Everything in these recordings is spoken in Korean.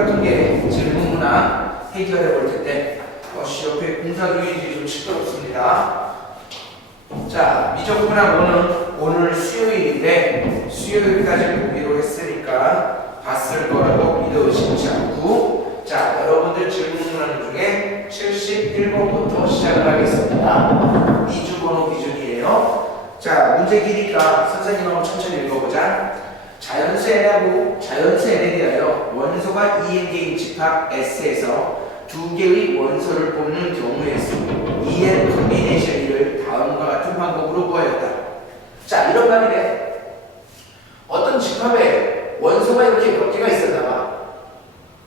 같은 게 질문이나 해결해 볼 텐데 옆에 공사 중인지 좀 시끄럽습니다. 자, 미적분학 5는 오늘 수요일인데 수요일까지 보기로 했으니까 봤을 거라고 믿어지지 않고, 자, 여러분들 질문하는 중에 71번부터 시작을 하겠습니다. 2주 번호 기준이에요. 자, 문제 기니까 선생님하고 천천히 읽어보자. 자연수N에 대하여 원소가 En개인 집합 S에서 두 개의 원소를 뽑는 경우의 수 En 컨비네이션을 다음과 같은 방법으로 구하였다. 자, 이런 말이래. 어떤 집합에 원소가 이렇게 몇 개가 있었나 봐.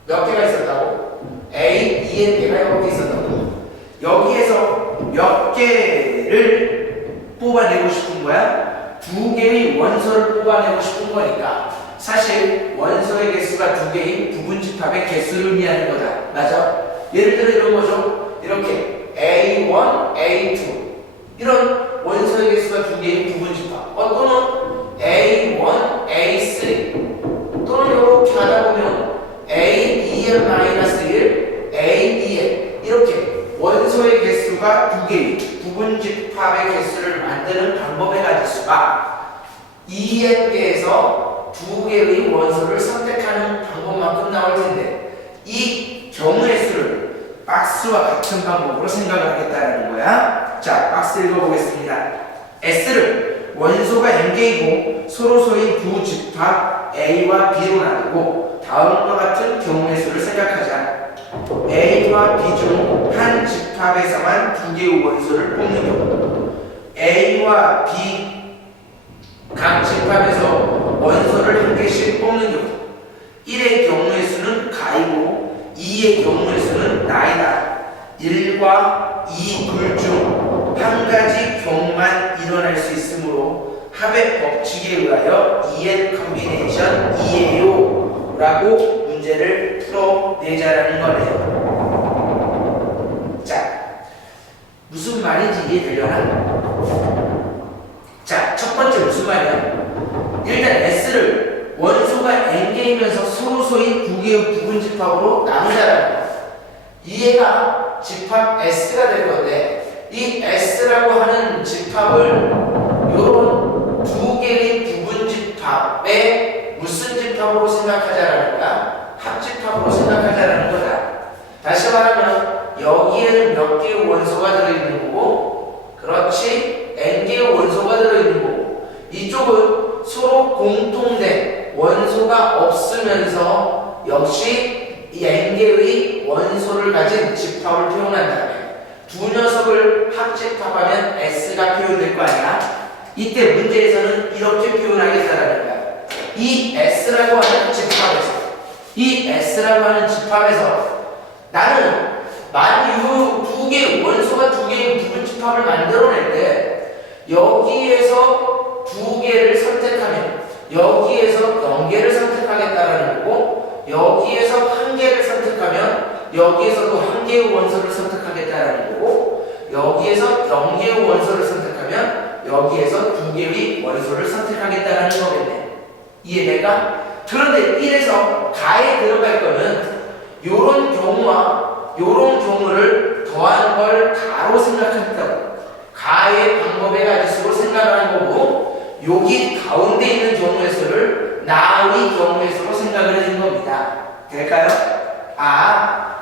몇 개가 있었다고? A, En 개가 몇 개 있었다고. 여기에서 몇 개를 뽑아내고 싶은 거야? 두 개의 원소를 뽑아내고 싶은 거니까 사실 원소의 개수가 두 개인 부분집합의 개수를 의미하는 거다. 맞아? 예를 들어 이런 거죠. 이렇게 A1, A2 이런 원소의 개수가 두 개인 부분집합, 또는 A1, A3 또는 이렇게 하다 보면 A2n-1, A2n 이렇게 원소의 개수가 두 개인 부분집합의 개수를 만드는 방법의 가지수가 2n개에서 두 개의 원소를 선택하는 방법만큼 나올 텐데 이 경우의 수를 박스와 같은 방법으로 생각을 하겠다는 거야. 자, 박스 읽어보겠습니다. S를 원소가 n개이고 서로소인 두 집합 A와 B로 나누고 다음과 같은 경우의 수를 생각하자. A와 B 중 한 집합에서만 두 개의 원소를 뽑는 경우, A와 B 각 집합에서 원소를 한 개씩 뽑는 경우 1의 경우의 수는 가이고 2의 경우의 수는 나이다. 1과 2 둘 중 한 가지 경우만 일어날 수 있으므로 합의 법칙에 의하여 En 컨비네이션 2예요 라고 문제를 풀어내자라는 거네요. 자, 무슨 말인지 이해되려나? 자, 첫 번째 무슨 말이야? 일단 S를 원소가 n개이면서 서로소인 두 개의 부분집합으로 나누자라는 거야. 이해가 집합 S가 될 건데 이 S라고 하는 집합을 이런 두 개의 부분집합의 무슨 집합으로 생각하자라는 거야? 합집합으로 생각하자라는 거다. 다시 말하면 여기에는 몇 개의 원소가 들어있는 거고, 그렇지, n개의 원소가 들어있는 거고, 이쪽은 서로 공통된 원소가 없으면서 역시 이 n개의 원소를 가진 집합을 표현한 다음에 두 녀석을 합집합하면 S가 표현될 거 아니야? 이때 문제에서는 이렇게 표현하겠다라는 거야. 이 S라고 하는 집합에서 나는 만약 두 개의 원소가 두 개의 부분집합을 만들어낼 때 여기에서 두 개를 선택하면 여기에서 0개를 선택하겠다라는 거고, 여기에서 한 개를 선택하면 여기에서도 한 개의 원소를 선택하겠다라는 거고, 여기에서 0개의 원소를 선택하면 여기에서 두 개의 원소를 선택하겠다라는 거겠네. 이해될까? 그런데 1에서 가에 들어갈 거는 요런 경우와 요런 경우를 더한 걸 가로 생각한다고. 가의 방법의 가지수로 생각하는 거고, 여기 가운데 있는 경우의 수를 나의 경우의 수로 생각을 해준 겁니다. 될까요?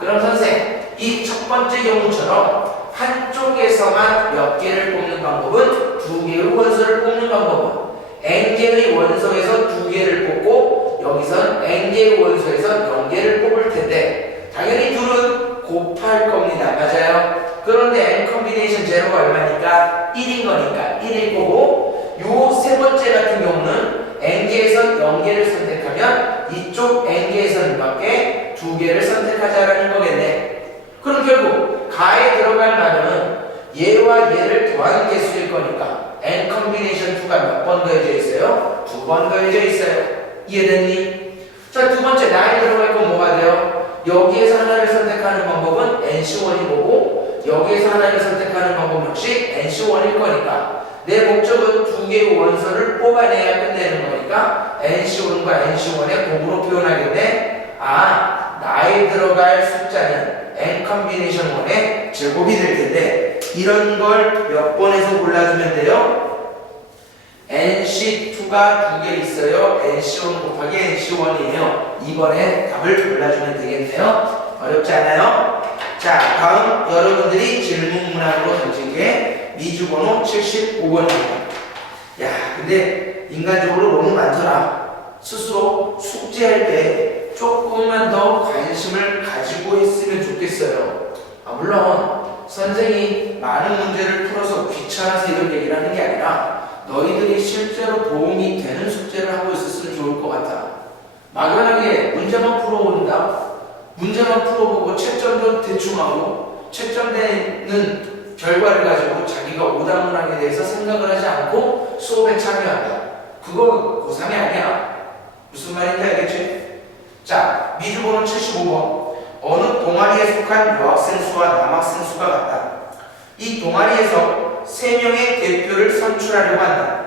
그럼 선생, 이 첫 번째 경우처럼 한쪽에서만 몇 개를 뽑는 방법은 두 개의 원소를 뽑는 방법은 n개의 원소에서 두 개를 뽑고 여기선 n개의 원소에서 0개를 뽑을 텐데 당연히 둘은 곱할 겁니다. 맞아요? 그런데 n 컨비네이션 제로가 얼마니까? 1인 거니까 1일 거고, 요 세 번째 같은 경우는 n개에서 0개를 선택하면 이쪽 n개에서는 몇 개? 2개를 선택하자라는 거겠네. 그럼 결국 가에 들어갈 말은 얘와 얘를 더하는 개수일 거니까 n 컨비네이션 2가 몇 번 더해져 있어요? 2번 더해져 있어요. 이해됐니? 자, 두 번째 나에 들어갈 건 뭐가 돼요? 여기에서 하나를 선택하는 방법은 NC1이 거고, 여기에서 하나를 선택하는 방법 역시 NC1일 거니까 내 목적은 두 개의 원소를 뽑아내야 끝내는 거니까 NC1과 NC1의 곱으로 표현하겠네. 나에 들어갈 숫자는 n 컨비네이션 1의 제곱이 될 텐데 이런 걸 몇 번에서 골라주면 돼요? NC2가 2개 있어요. NC1 곱하기 NC1이에요. 이번에 답을 골라주면 되겠네요. 어렵지 않아요? 자, 다음 여러분들이 질문 문항으로 던진 게 미주번호 75번입니다. 야, 근데 인간적으로 너무 많더라. 스스로 숙제할 때 조금만 더 관심을 가지고 했으면 좋겠어요. 물론 선생이 많은 문제를 풀어서 귀찮아서 이런 얘기를 하는 게 아니라 너희들이 실제로 도움이 되는 숙제를 하고 있었으면 좋을 것 같아. 막연하게 문제만 풀어본다. 문제만 풀어보고 채점도 대충 하고 채점되는 결과를 가지고 자기가 오답문항에 대해서 생각을 하지 않고 수업에 참여한다. 그건 고3이 아니야. 무슨 말인지 알겠지? 자, 미주번호 75번. 어느 동아리에 속한 여학생 수와 남학생 수가 같다. 이 동아리에서 3명의 대표를 선출하려고 한다.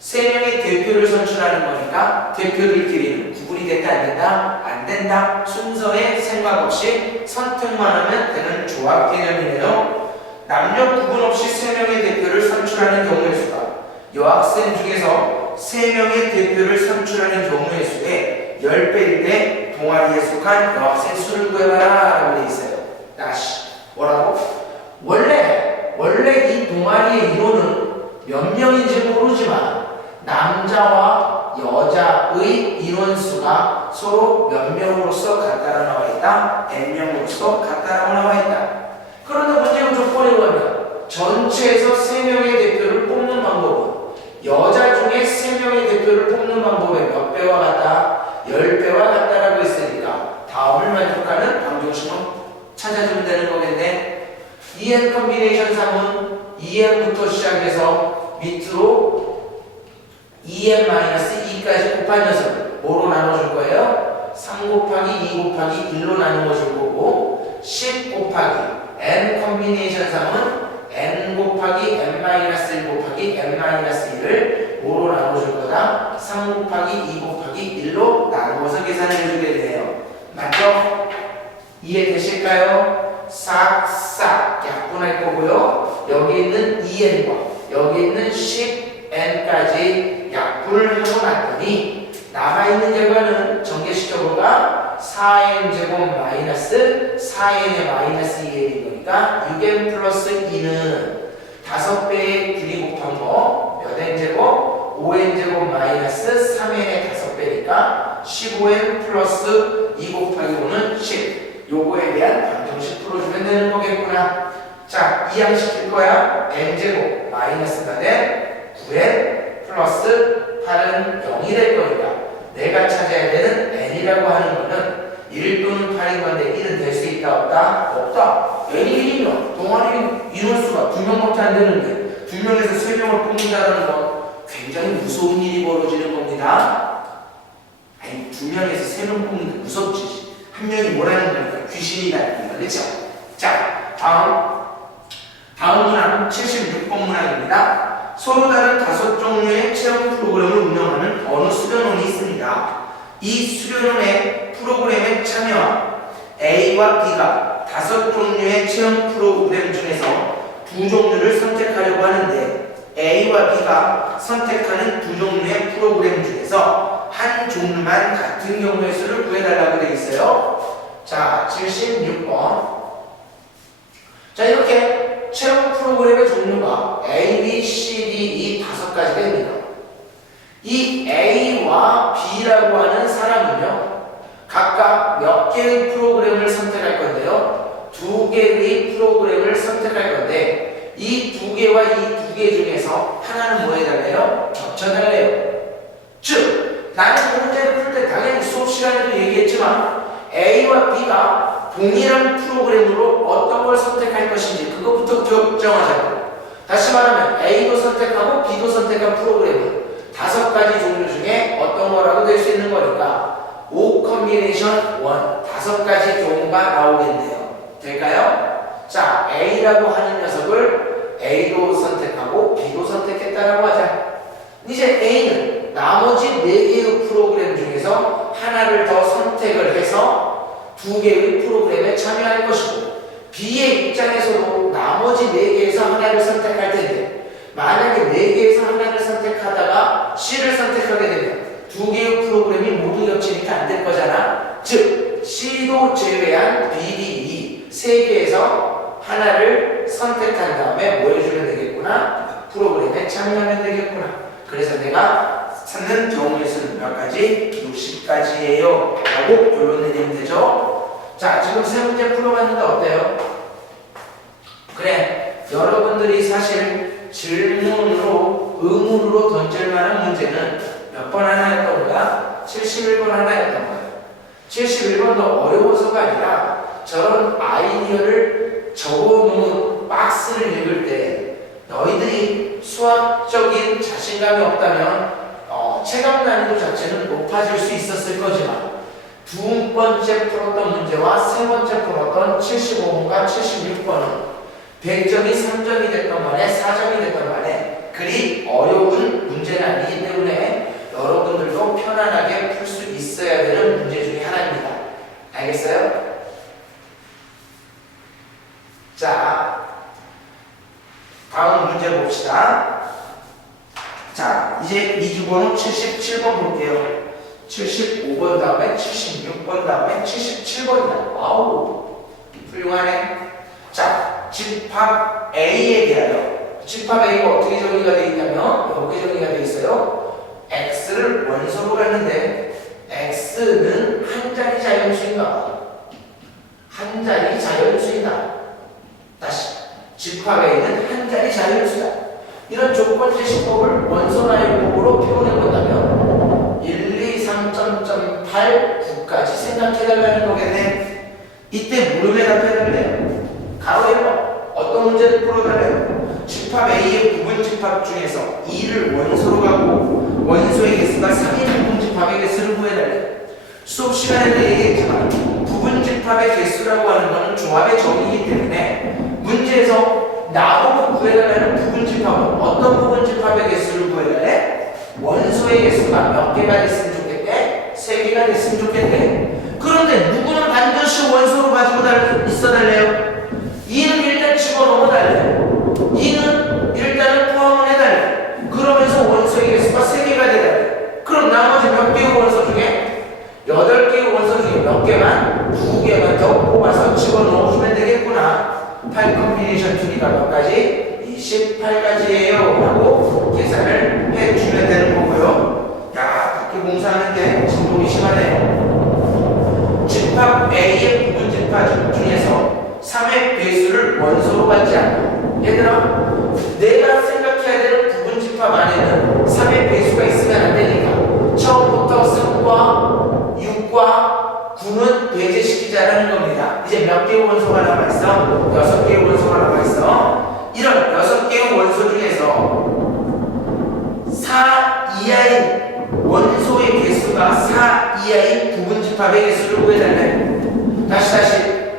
3명의 대표를 선출하는 거니까 대표들끼리는 구분이 된다 안 된다? 안 된다. 순서에 생각 없이 선택만 하면 되는 조합 개념이네요. 남녀 구분 없이 3명의 대표를 선출하는 경우의 수가 여학생 중에서 3명의 대표를 선출하는 경우의 수에 10배일 때 동아리에 속한 여학생 수를 구해봐라 라고 되어 있어요. 다시 뭐라고? 원래 이 동아리의 인원은 몇 명인지 모르지만 남자와 여자의 인원수가 서로 몇 명으로서 같다라고 나와 있다. n명으로서 같다라고 나와 있다. 그런데 문제가 조건에 의하면 전체에서 3명의 대표를 뽑는 방법은 여자 중에 3명의 대표를 뽑는 방법에 몇 배와 같다? 10배와 같다라고 했으니까 다음을 만족하는 방정식은 찾아주면 되는 거겠네. EN 컨비네이션 3은 EN부터 시작해서 밑으로 EN-2까지 곱한 녀석을 뭐로 나눠줄 거예요? 3 곱하기 2 곱하기 1로 나누어줄 거고 10 곱하기 N 컨비네이션 3은 N 곱하기 N-1 곱하기 N-1을 뭐로 나눠줄 거다? 3 곱하기 2 곱하기 1로 나누어서 계산을 해주게 되네요. 맞죠? 이해되실까요? 싹싹 약분할 거고요. 여기 있는 2n과 여기 있는 10n까지 약분을 하고 났더니 남아있는 결과는 전개시켜볼까? 4n 제곱 마이너스 4n의 마이너스 2n인 거니까 6n 플러스 2는 5배의 길이 곱한 거 몇 n제곱? 5n제곱 마이너스 3n의 5배니까 15n 플러스 2 곱하기 5는 10. 요거에 대한 방정식 풀어주면 되는 거겠구나. 자, 이항시킬 거야. n제곱 마이너스가 된 9n 플러스 8은 0이 될 거니까 내가 찾아야 되는 n이라고 하는 거는 1 또는 8인 건데 1은 될 수 있다 없다? 없다. n이 1이면 동아리 인원수가 2명밖에 안 되는데 2명에서 3명을 뽑는다는 건 굉장히 무서운 일이 벌어지는 겁니다. 아니 2명에서 3명 뽑는데 무섭지. 한 명이 뭐라는 거니까 귀신이 나는 거니까. 그렇죠? 자, 다음 문항은 76번 문항입니다. 서로 다른 5종류의 체험 프로그램을 운영하는 어느 수련원이 있습니다. 이 수련원의 프로그램에 참여한 A와 B가 5종류의 체험 프로그램 중에서 2종류를 선택하려고 하는데 A와 B가 선택하는 2종류의 프로그램 중에서 한 종류만 같은 경우의 수를 구해달라고 되어 있어요. 자, 76번. 자, 이렇게 체험 프로그램의 종류가 A, B, C, D, E 5가지가 됩니다. 이 A와 B라고 하는 사람은요, 각각 몇 개의 프로그램을 선택할 건데요, 2개의 프로그램을 선택할 건데, 이 2개와 이 2개 중에서 하나는 뭐 해달래요? 겹쳐달래요. 즉, 나는 이 문제를 풀 때 당연히 수업 시간에도 얘기했지만 A와 B가 동일한 프로그램으로 어떤 걸 선택할 것인지 그것부터 결정하자고. 다시 말하면 A도 선택하고 B도 선택한 프로그램은 5가지 종류 중에 어떤 거라도 될 수 있는 거니까 5 컨비네이션 1 5가지 경우가 나오겠네요. 될까요? 자, A라고 하는 녀석을 A도 선택하고 B도 선택했다라고 하자. 이제 A는 나머지 4개의 프로그램 중에서 하나를 더 선택을 해서 두 개의 프로그램에 참여할 것이고 B의 입장에서도 나머지 4개에서 하나를 선택할 텐데 만약에 4개에서 하나를 선택하다가 C를 선택하게 되면 두 개의 프로그램이 모두 겹치니까 안 될 거잖아. 즉 C도 제외한 B, D, E 3개에서 하나를 선택한 다음에 뭐 해주면 되겠구나? 프로그램에 참여하면 되겠구나. 그래서 내가 찾는 경우의 수는 몇 가지? 60가지예요 라고 결론 내리면 되죠. 자, 지금 세 문제 풀어봤는데 어때요? 그래, 여러분들이 사실 질문으로 의문으로 던질 만한 문제는 몇 번 하나였던 거야? 71번 하나였던 거야. 71번도 어려워서가 아니라 저런 아이디어를 적어놓은 박스를 읽을 때 너희들이 수학적인 자신감이 없다면 체감 난이도 자체는 높아질 수 있었을 거지만 두 번째 풀었던 문제와 세 번째 풀었던 75번과 76번은 100점이 3점이 됐던 간에 4점이 됐던 간에 그리 어려운 문제는 아니기 때문에 여러분들도 편안하게 풀 수 있어야 되는 문제 중에 하나입니다. 알겠어요? 자, 다음 문제 봅시다. 자, 이제 이주번호 77번 볼게요. 75번 다음에 76번 다음에 77번이다. 와우, 훌륭하네. 자, 집합 A에 대하여 집합 A가 어떻게 정의가 되어 있냐면 이렇게 정의가 되어 있어요. X를 원소로 갔는데 X는 한 자리 자연수인가? 한 자리 자연수이다. 다시 집합 A는 한 자리 자연수다. 이런 조건 제시법을 원소나열법으로 표현해본다면 1, 2, 3, 8, 9까지 생각해달라는 거겠네. 이때 물음에 답해달래요. 가로 1번 어떤 문제를 풀어달래요? 집합 A의 부분 집합 중에서 2를 원소로 가고 원소의 개수가 3인 부분 집합의 개수를 구해달래요. 수업 시간에도 얘기했지만 부분 집합의 개수라고 하는 것은 조합의 정의이기 때문에 문제에서 나보고 구해달라는 부분 집합은 어떤 부분 집합의 개수를 구해달래? 원소의 개수가 몇 개가 됐으면 좋겠대? 3개가 됐으면 좋겠대. 그런데 누구는 반드시 원소로 가지고 있어달래요? 2는 일단 집어넣어 달래요. 2는 일단은 포함을 해달래요. 그러면서 원소의 개수가 3개가 되달래요. 그럼 나머지 몇 개의 원소 중에 8개의 원소 중에 몇 개만? 2개만 더 뽑아서 집어넣어주면 되겠구나. 8 컴비네이션 2가 몇 가지? 28가지예요 하고 계산을 해주면 되는 거고요. 야, 그렇게 공사하는데 진동이 심하네요. 집합 A의 부분 집합 중에서 3의 배수를 원소로 받지 않고 얘들아, 내가 생각해야 되는 부분 집합 안에는 3의 배수가 있으면 안 되니까 처음부터 3과 6과 9는 배제시키자라는 겁니다. 이제 몇 개의 원소가 남아있어? 6개의 원소가 남아있어. 이런 6개의 원소 중에서 4 이하인 원소의 개수가 4 이하인 부분 집합의 개수를 구해달래. 다시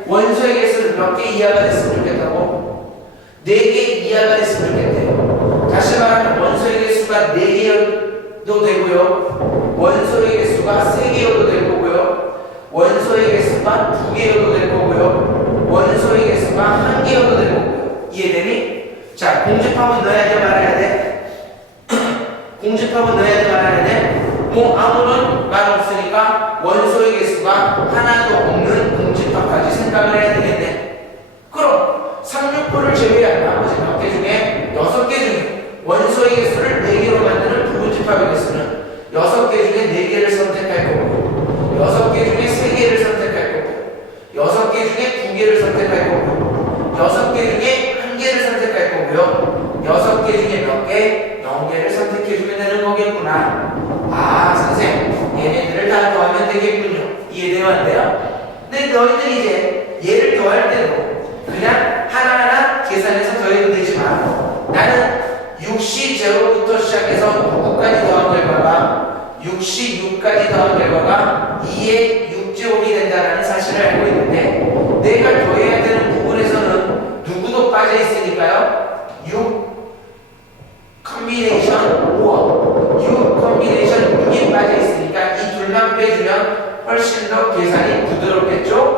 원소의 개수는 몇 개 이하가 됐으면 좋겠다고? 4개 이하가 됐으면 좋겠대요. 다시 말하면 원소의 개수가 4개여도 되고요. 원소의 개수가 3개여도 될 거고요. 원소의 개수가 2개여도 될 거고요. 원소의 개수가 1개여도 될 거고요. 이해되니? 자, 공집합은 넣어야 돼 말아야 돼? 공집합은 넣어야 돼 말아야 돼? 뭐 아무런 말 없으니까 원소의 개수가 하나도 없는 공집합까지 생각을 해야 되겠네. 그럼 369를 제외한 나머지 몇 개 중에 6개 중에 원소의 개수를 4개로 만드는 부분 집합의 개수는 6개 중에 4개를 선택할 거고 6개 중에 3개를 선택할 거고 6개 중에 2개를 선택할 거고 6개 중에 1개를 선택할 거고요. 6개 중에 몇 개? 0개를 선택해주면 되는 거겠구나. 아, 선생님, 얘네들을 다 더하면 되겠군요. 이해돼요, 안 돼요? 근데 너희들이 이제 얘를 더할 때도 그냥 하나하나 계산해서 더해도 되지만 나는 6시 제로부터 시작해서 누구까지 더한 결과가 6시 6까지 더한 결과가 2의 6제곱이 된다는 사실을 알고 있는데 내가 더해야 되는 부분에서는 누구도 빠져 있으니까요. 6 컴비네이션 5, 6 컴비네이션 6이 빠져 있으니까 이 둘만 빼주면 훨씬 더 계산이 부드럽겠죠?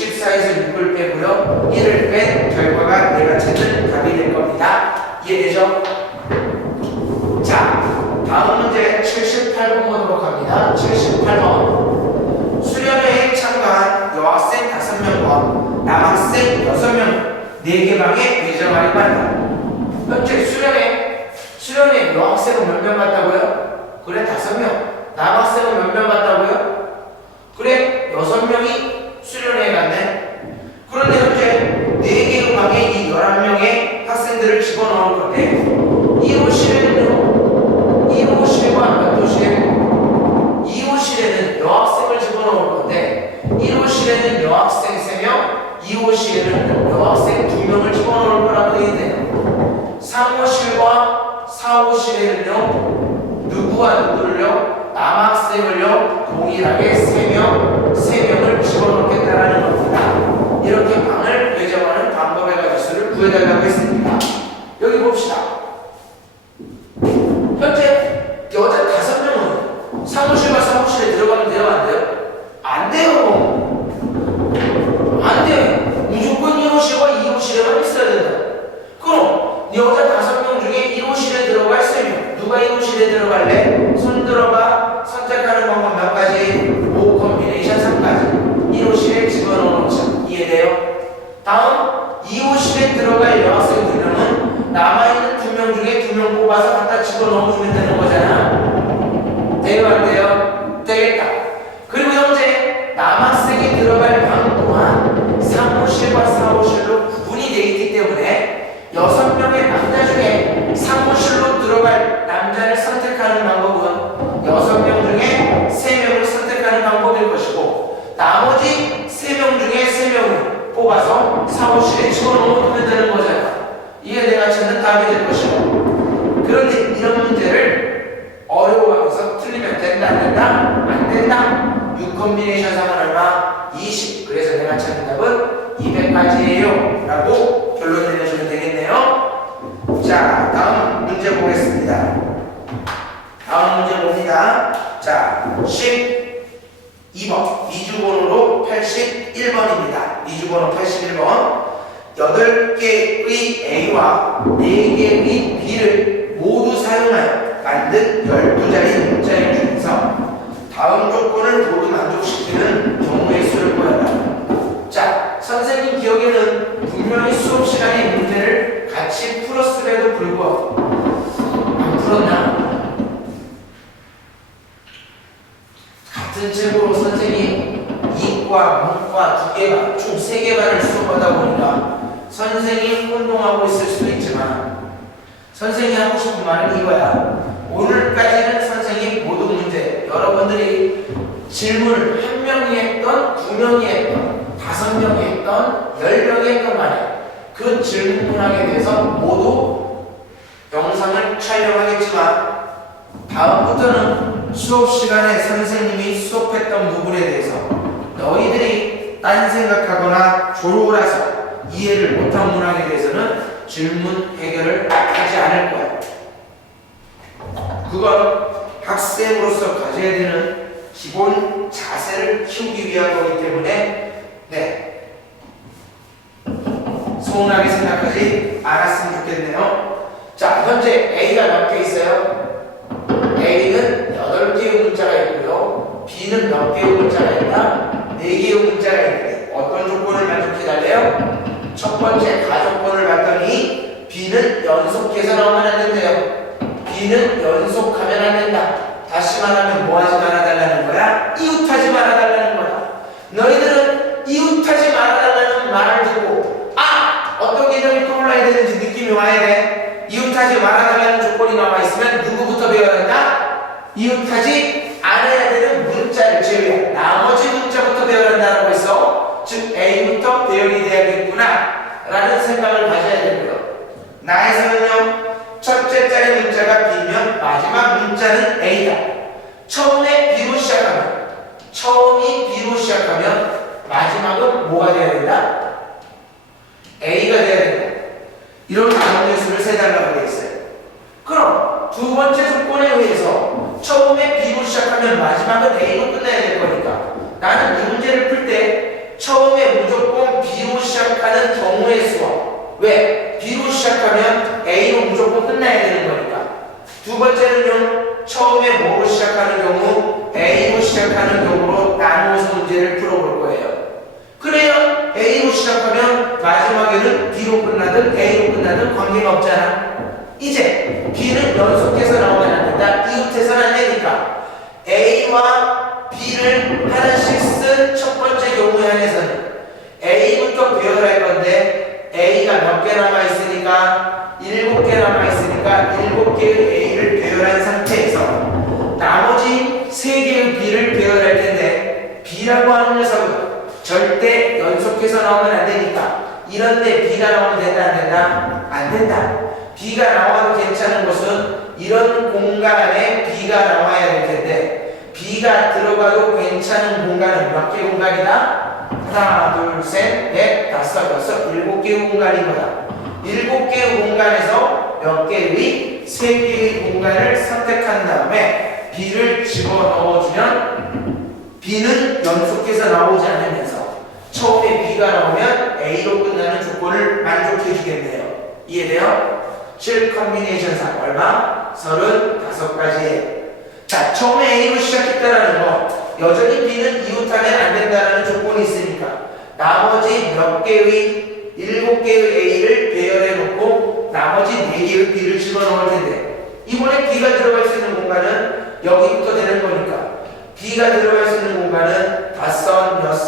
64에서 6을 빼고요. 1을 뺀 결과가 내가 찾은 답이 될 겁니다. 이해되죠? 자, 다음 문제 78번 보도록 합니다. 78번. 수련회에 참가한 여학생 5명과 남학생 6명 4개 방에 배정하기 바란다. 현재 수련회 여학생은 몇 명 갔다고요? 그래 5명. 남학생은 몇 명 갔다고요? 그래 6명이 수련회에 갔네. 그런데 현재 4개의 방에 이 11명의 학생들을 집어넣을 건데 1호실과 몇 호실? 2호실에는 여학생을 집어넣을 건데 1호실에는 여학생 3명, 2호실에는 여학생 2명을 집어넣을 거라고 되어 있네요. 3호실과 4호실에는요 누구와 누구를요? 남학생을요 동일하게 3명을 집어넣겠다라는 겁니다. 이렇게 방을 배정하는 방법의 가지수를 구해달라고 했습니다. 여기 봅시다. 현재 여자 5명은 사무실과 사무실에 들어가면 돼요? 안 돼요? 안 돼요. 안 돼요. 무조건 1호실과 2호실에만 있어야 된다. 그럼 여자 5명 중에 1호실에 들어갈 3명. 누가 1호실에 들어갈래? 손 들어봐. 선택하는 방법 몇 가지? 5 콤비네이션 3가지. 1호실에 집어넣어놓자. 이해돼요? 다음 2호실에 들어갈 여학생 2명은 남아있는 2명 중에 2명 뽑아서 갖다 집어넣어주면 되는 거잖아. 돼요? 안 돼요? 되겠다. 그리고 현재 남학생이 들어갈 방 또한 3호실과 4호실로 구분이 되어 있기 때문에 6명의 남자 중에 3호실로 들어갈 남자를 선택하는 방법은 6명 중에 3명을 선택하는 방법일 것이고 나머지 3명 중에 3명을 뽑아서 4호실에 집어넣으면 되는 거잖아. 이게 내가 찾는 답이 될 것이고 그런데 이런 문제를 어려워하면서 틀리면 된다 안 된다? 안 된다. 6 콤비네이션 3은 얼마? 20. 그래서 내가 찾는 답은 200까지예요 라고 결론 내려주면 되겠네요. 자, 다음 문제 보겠습니다. 다음 문제 봅니다. 자, 12번 미주번호로 81번입니다. 미주번호 81번 8개의 A와 4개의 B를 모두 사용하여 만든 12자리 문자의 중에서 다음 조건을 모두 만족시키는 경우의 수를 구하라. 자, 선생님 기억에는 분명히 수업 시간에 문제를 같이 풀었음에도 불구하고 안 풀었나? 같은 책으로 선생님 이과, 문과 2개반, 총 3개반을 수업하다 보니까 선생님 혼동하고 있을 수도 있지만 선생님이 하고 싶은 말은 이거야. 오늘까지는 선생님 모든 문제 여러분들이 질문을 1명이 했던 2명이 했던 5명이 했던 10명이 했던 간에 그 질문 문항에 대해서 모두 영상을 촬영하겠지만 다음부터는 수업 시간에 선생님이 수업했던 부분에 대해서 너희들이 딴 생각하거나 조롱을 해서 이해를 못한 문항에 대해서는 질문 해결을 하지 않을 거야. 그건 학생으로서 가져야 되는 기본 자세를 키우기 위한 거기 때문에 서운하게 생각하지 않았으면 좋겠네요. 자, 현재 A가 몇 개 있어요? A는 8개의 문자가 있고요. B는 몇 개의 문자가 있다? 4개의 문자가 있는데 어떤 조건을 만족해달래요? 첫 번째 가조건을 봤더니 B는 연속해서 나오면 안 된대요. B는 연속하면 안 된다. 다시 말하면 뭐 하지 말아달라는 거야? 이웃하지 말아달라는 거야. 너희들은 이웃하지 말아달라는 말을 듣고 어떤 개념이 떠올라야 되는지 느낌이 와야 돼. 이웃하지 말아달라는 조건이 나와 있으면 누구부터 배워야 된다? 이웃하지 않아야 되는 문자를 제외한 나머지 문자부터 배워야 한다고 했어. 즉 A부터 배열이 돼야겠구나 라는 생각을 가져야 되고요. 나에서는요 첫째 자리 문자가 B면 마지막 문자는 A다. 처음이 B로 시작하면 마지막은 뭐가 돼야 된다? A가 돼야 된다. 이런 정리수를 세달라고 되어 있어요. 그럼 두 번째 조건에 의해서 처음에 B로 시작하면 마지막은 A로 끝내야 될 거니까 나는 이 문제를 풀 때 처음에 무조건 B로 시작하는 경우의 수와 왜? B로 시작하면 A로 무조건 끝나야 되는 거니까. 두 번째는요. 처음에 뭐로 시작하는 경우? A로 시작하는 경우로 나누어서 문제를 풀어볼 거예요. 그래요. A로 시작하면 마지막에는 B로 끝나든 A로 끝나든 관계가 없잖아. 이제 B는 연속해서 나오면 안 된다. 이웃해서는 안 되니까 A와 B를 하나씩 쓴 첫 번째 경우에 한해서는 A부터 배열할 건데 A가 몇 개 남아있으니까 7개 남아있으니까 7개의 A를 배열한 상태에서 나머지 3개의 B를 배열할 텐데 B라고 하는 녀석은 절대 연속해서 나오면 안 되니까 이런데 B가 나오면 된다 안 된다? 안 된다. B가 나와도 괜찮은 것은 이런 공간에 B가 나와야 될 텐데 B가 들어가도 괜찮은 공간은 몇 개 공간이다? 하나, 둘, 셋, 넷, 다섯, 여섯, 7개의 공간인 거다. 7개의 공간에서 몇 개의? 3개의 공간을 선택한 다음에 B를 집어넣어주면 B는 연속해서 나오지 않으면서 처음에 B가 나오면 A로 끝나는 조건을 만족해 주겠네요. 이해돼요? 7 컨비네이션상 얼마? 35가지. 자, 처음에 A로 시작했다라는 거 여전히 B는 이웃하면 안 된다는 조건이 있으니까 나머지 몇 개의 7개의 A를 배열해 놓고 나머지 4개의 B를 집어넣을 텐데 이번에 B가 들어갈 수 있는 공간은 여기부터 되는 거니까 B가 들어갈 수 있는 공간은 5, 6, 7,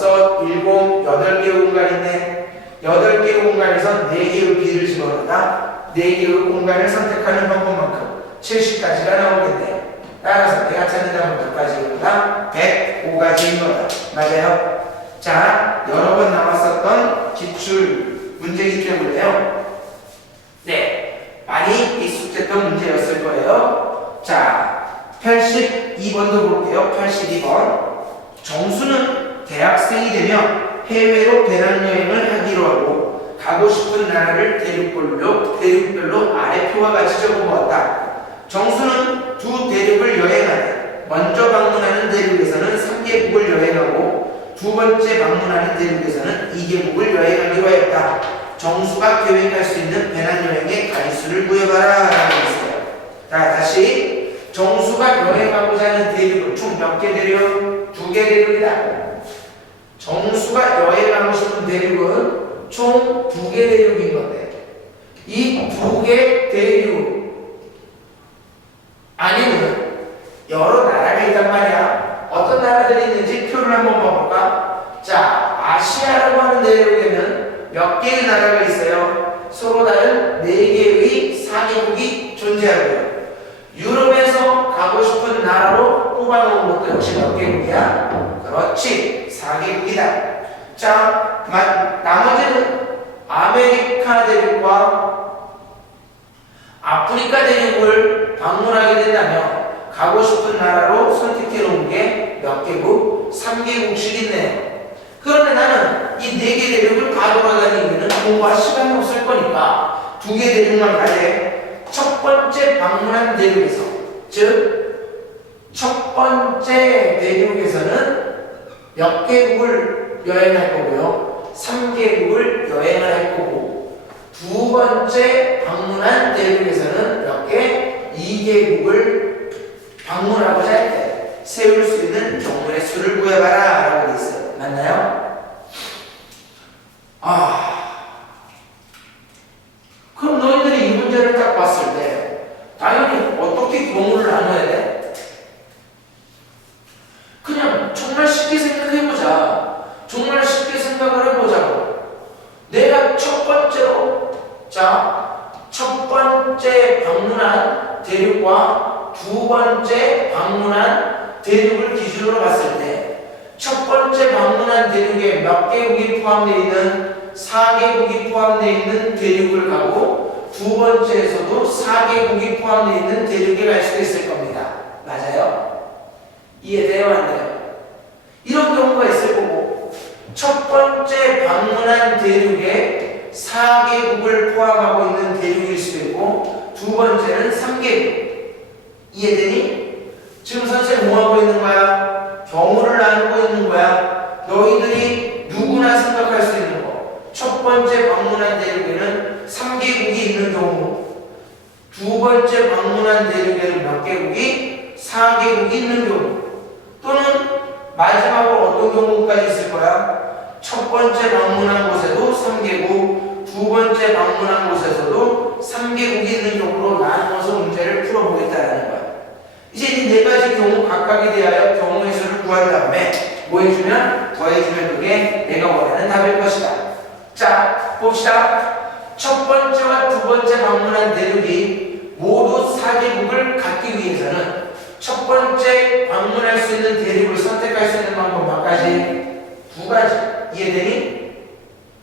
8개의 공간인데 8개의 공간에서 4개의 B를 집어넣다 4개의 공간을 선택하는 방법만큼 70까지가 나오겠네요. 따라서 내가 찾는 답은 몇 가지입니다? 105가지인 거다. 맞아요? 자, 여러 번 나왔었던 기출 문제이기 때문에요. 네, 많이 익숙했던 문제였을 거예요. 자, 82번도 볼게요. 82번. 정수는 대학생이 되면 해외로 배낭여행을 하기로 하고 가고 싶은 나라를 대륙별로 아래 표와 같이 적어보았다. 정수는 두 대륙을 여행하되 먼저 방문하는 대륙에서는 3개국을 여행하고 두 번째 방문하는 대륙에서는 2개국을 여행하기로 했다. 정수가 계획할 수 있는 배낭여행의 가지수를 구해봐라 라고 했어요. 자, 다시 정수가 여행하고자 하는 대륙은 총 몇 개 대륙? 2개 대륙이다. 정수가 여행하고 싶은 대륙은 총 2개 대륙인 건데 이 2개 대륙 안에는 여러 나라가 있단 말이야. 어떤 나라들이 있는지 표를 한번 봐볼까? 자, 아시아라고 하는 대륙에는 몇 개의 나라가 있어요? 서로 다른 4개의 4개국이 존재하고요. 유럽에서 가고 싶은 나라로 뽑아놓은 것도 역시 몇 개국이야? 그렇지, 4개국이다. 자, 나머지는 아메리카 대륙과 아프리카 대륙을 방문하게 된다면 가고 싶은 나라로 선택해 놓은 게 몇 개국? 3개국씩 있네요. 그런데 나는 이 4개 대륙을 다 돌아다니기에는 공부할 시간이 없을 거니까 2개 대륙만 가되 첫 번째 방문한 대륙에서 즉 첫 번째 대륙에서는 몇 개국을 여행할 거고요. 3개국을 여행을 할 거고 두 번째 방문한 대륙에서는 몇 개? 2개국을 방문하고자 할 때 세울 수 있는 경우의 수를 구해봐라 라고 되어 있어요. 맞나요? 그럼 너희들이 이 문제를 딱 봤을 때 당연히 어떻게 경우를 나눠야 돼? 그냥 정말 쉽게 생각해보자. 정말 쉽게 생각을 해보자고. 내가 첫 번째로 첫 번째 방문한 대륙과 두 번째 방문한 대륙을 기준으로 봤을 때 첫 번째 방문한 대륙에 몇 개국이 포함되어 있는 4개국이 포함되어 있는 대륙을 가고 두 번째에서도 4개국이 포함되어 있는 대륙에 갈 수도 있을 겁니다. 맞아요? 이해돼요? 안 돼요? 이런 경우가 있을 거고 첫 번째 방문한 대륙에 4개국을 포함하고 있는 대륙일 수도 있고 두 번째는 3개국. 이해되니? 지금 선생님 뭐 하고 있는 거야? 경우를 나누고 있는 거야. 너희들이 누구나 생각할 수 있는 거. 첫 번째 방문한 대륙에는 3개국이 있는 경우, 두 번째 방문한 대륙에는 몇 개국이? 4개국이 있는 경우, 또는 마지막으로 어떤 경우까지 있을 거야? 첫 번째 방문한 곳에도 3개국, 두 번째 방문한 곳에서도 3개국이 있는 경우로 나누어서 문제를 풀어보겠다는 거야. 이제 이 네 가지 경우 각각에 대하여 경우의 수를 구한 다음에 뭐 해주면? 더해주면 그게 내가 원하는 답일 것이다. 자, 봅시다. 첫 번째와 두 번째 방문한 대륙이 모두 4개국을 갖기 위해서는 첫 번째 방문할 수 있는 대륙을 선택할 수 있는 방법 몇 가지? 두 가지. 이해되니?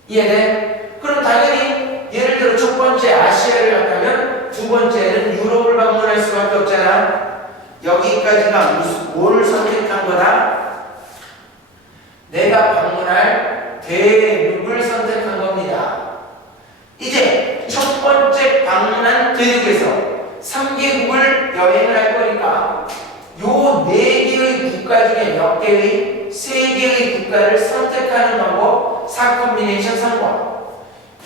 이해돼? 그럼 당연히 예를 들어 첫 번째 아시아를 갔다면 두 번째는 유럽을 방문할 수밖에 없잖아. 여기까지가 뭘 선택한 거다? 내가 방문할 대륙을 선택한 겁니다. 이제 첫 번째 방문한 대륙에서 3개국을 여행을 할 거니까 요 4개의 국가 중에 몇 개의? 3개의 국가를 선택하는 방법 4컴비네이션 3번.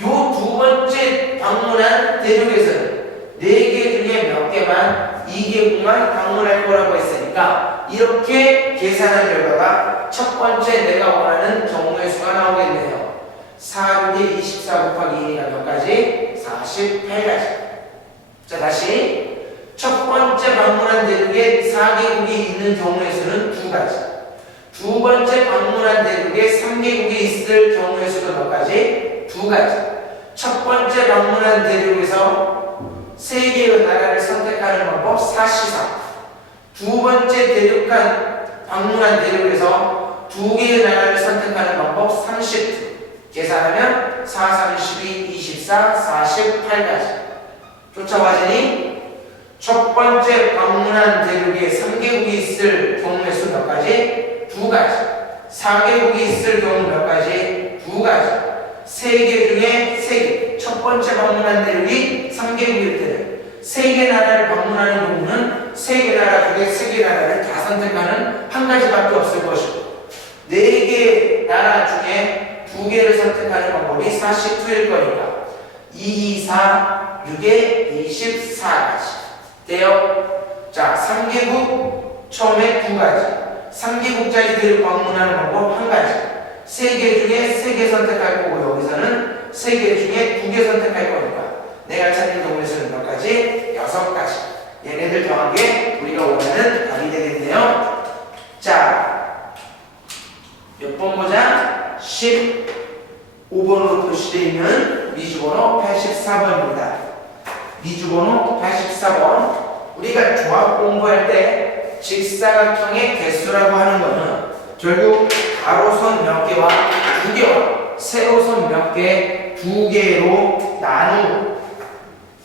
요 두 번째 방문한 대륙에서는 4개 중에 몇 개만 2개국만 방문할 거라고 했으니까 이렇게 계산한 결과가 첫 번째 내가 원하는 경우의 수가 나오겠네요. 4, 6에 24 곱하기 2니까 몇 가지? 48가지. 자, 다시 첫 번째 방문한 대륙에 4개국이 있는 경우의 수는 2가지. 두 번째 방문한 대륙에 3개국이 있을 경우의 수도 몇 가지? 2가지. 첫 번째 방문한 대륙에서 3개의 나라를 선택하는 방법 4시상. 두 번째 방문한 대륙에서 2개의 나라를 선택하는 방법 30. 계산하면 4, 32, 24, 48가지. 쫓아와지니 첫 번째 방문한 대륙에 3개국이 있을 경우의 수 몇 가지? 2가지. 4개국이 있을 경우 몇 가지? 2가지. 3개 중에 3개. 첫 번째 방문한 대륙이 3개국일 때는 3개 나라를 방문하는 경우는 3개 나라 중에 3개 나라를 다 선택하는 한 가지밖에 없을 것이고 4개 나라 중에 2개를 선택하는 방법이 42일 거니까 2, 2, 4, 6에 24가지. 돼요? 자, 3개국 처음에 2가지. 3개국짜리 대륙 방문하는 방법 1가지. 3개 중에 3개 선택할 거고 여기서는 3개 중에 2개 선택할 거니까 내가 찾는 경우의 수는 몇 가지? 6가지. 얘네들 더한 게 우리가 원하는 답이 되겠네요. 자, 몇 번 보자? 15번으로 표시되어 있는 미주번호 84번입니다. 미주번호 84번. 우리가 조합 공부할 때 직사각형의 개수라고 하는 것은 결국 가로선 몇 개와 2개와 세로선 몇 개, 2개로 나누고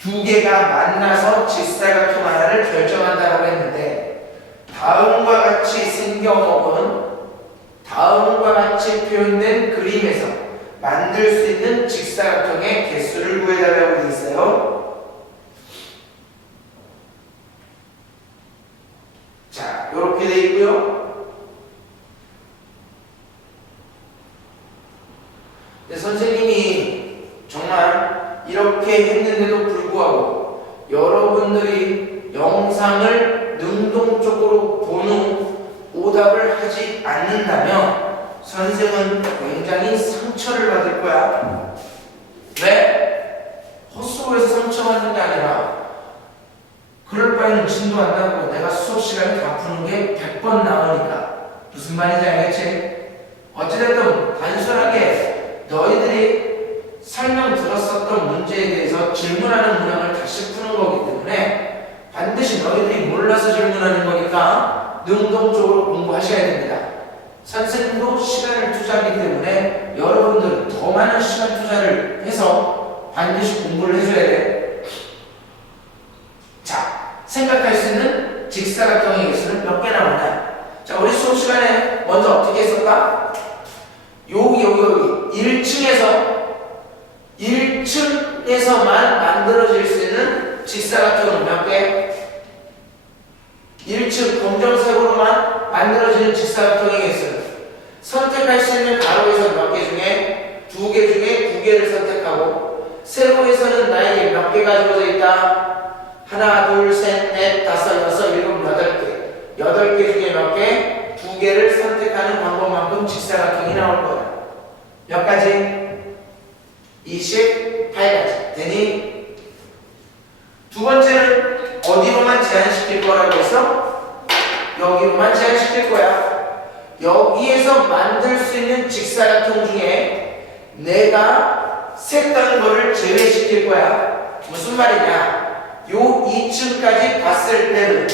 2개가 만나서 직사각형 하나를 결정한다고 했는데 다음과 같이 생겨먹은 다음과 같이 표현된 그림에서 만들 수 있는 직사각형의 개수를 구해달라고 되어 있어요. 자, 이렇게 되어 있고요. 선생님이 정말 이렇게 했는데도 불구하고 여러분들이 영상을 능동적으로 본 후 오답을 하지 않는다면 선생은 굉장히 상처를 받을 거야. 왜? 헛소리에서 상처받는 게 아니라 그럴 바에는 진도 안 나고 내가 수업 시간에 다 푸는 게 100번 나으니까. 무슨 말인지 알겠지? 어찌됐든 단순하게 너희들이 설명 들었었던 문제에 대해서 질문하는 문항을 다시 푸는 거기 때문에 반드시 너희들이 몰라서 질문하는 거니까 능동적으로 공부하셔야 됩니다. 선생님도 시간을 투자하기 때문에 여러분들 더 많은 시간 투자를 해서 반드시 공부를 해줘야 돼. 자, 생각할 수 있는 직사각형의 개수는 몇 개 나오냐? 자, 우리 수업 시간에 먼저 어떻게 했었까? 여기 1층에서만 만들어질 수 있는 직사각형은 몇 개? 1층 검정색으로만 만들어지는 직사각형의 개수는 선택할 수 있는 가로에서 몇 개 중에 2개 중에 2개를 세로에서는 나에게 몇 개가 주어져 있다? 하나, 둘, 셋, 넷, 다섯, 여섯, 일곱, 여덟 개. 8개 중에 몇 개? 2개를 선택하는 방법만큼 직사각형이 나올 거야. 몇 가지? 28가지. 되니? 두 번째는 어디로만 제한시킬 거라고 했어? 여기로만 제한시킬 거야. 여기에서 만들 수 있는 직사각형 중에 내가 색다른 거를 제외시킬 거야. 무슨 말이냐? 요 2층까지 봤을 때는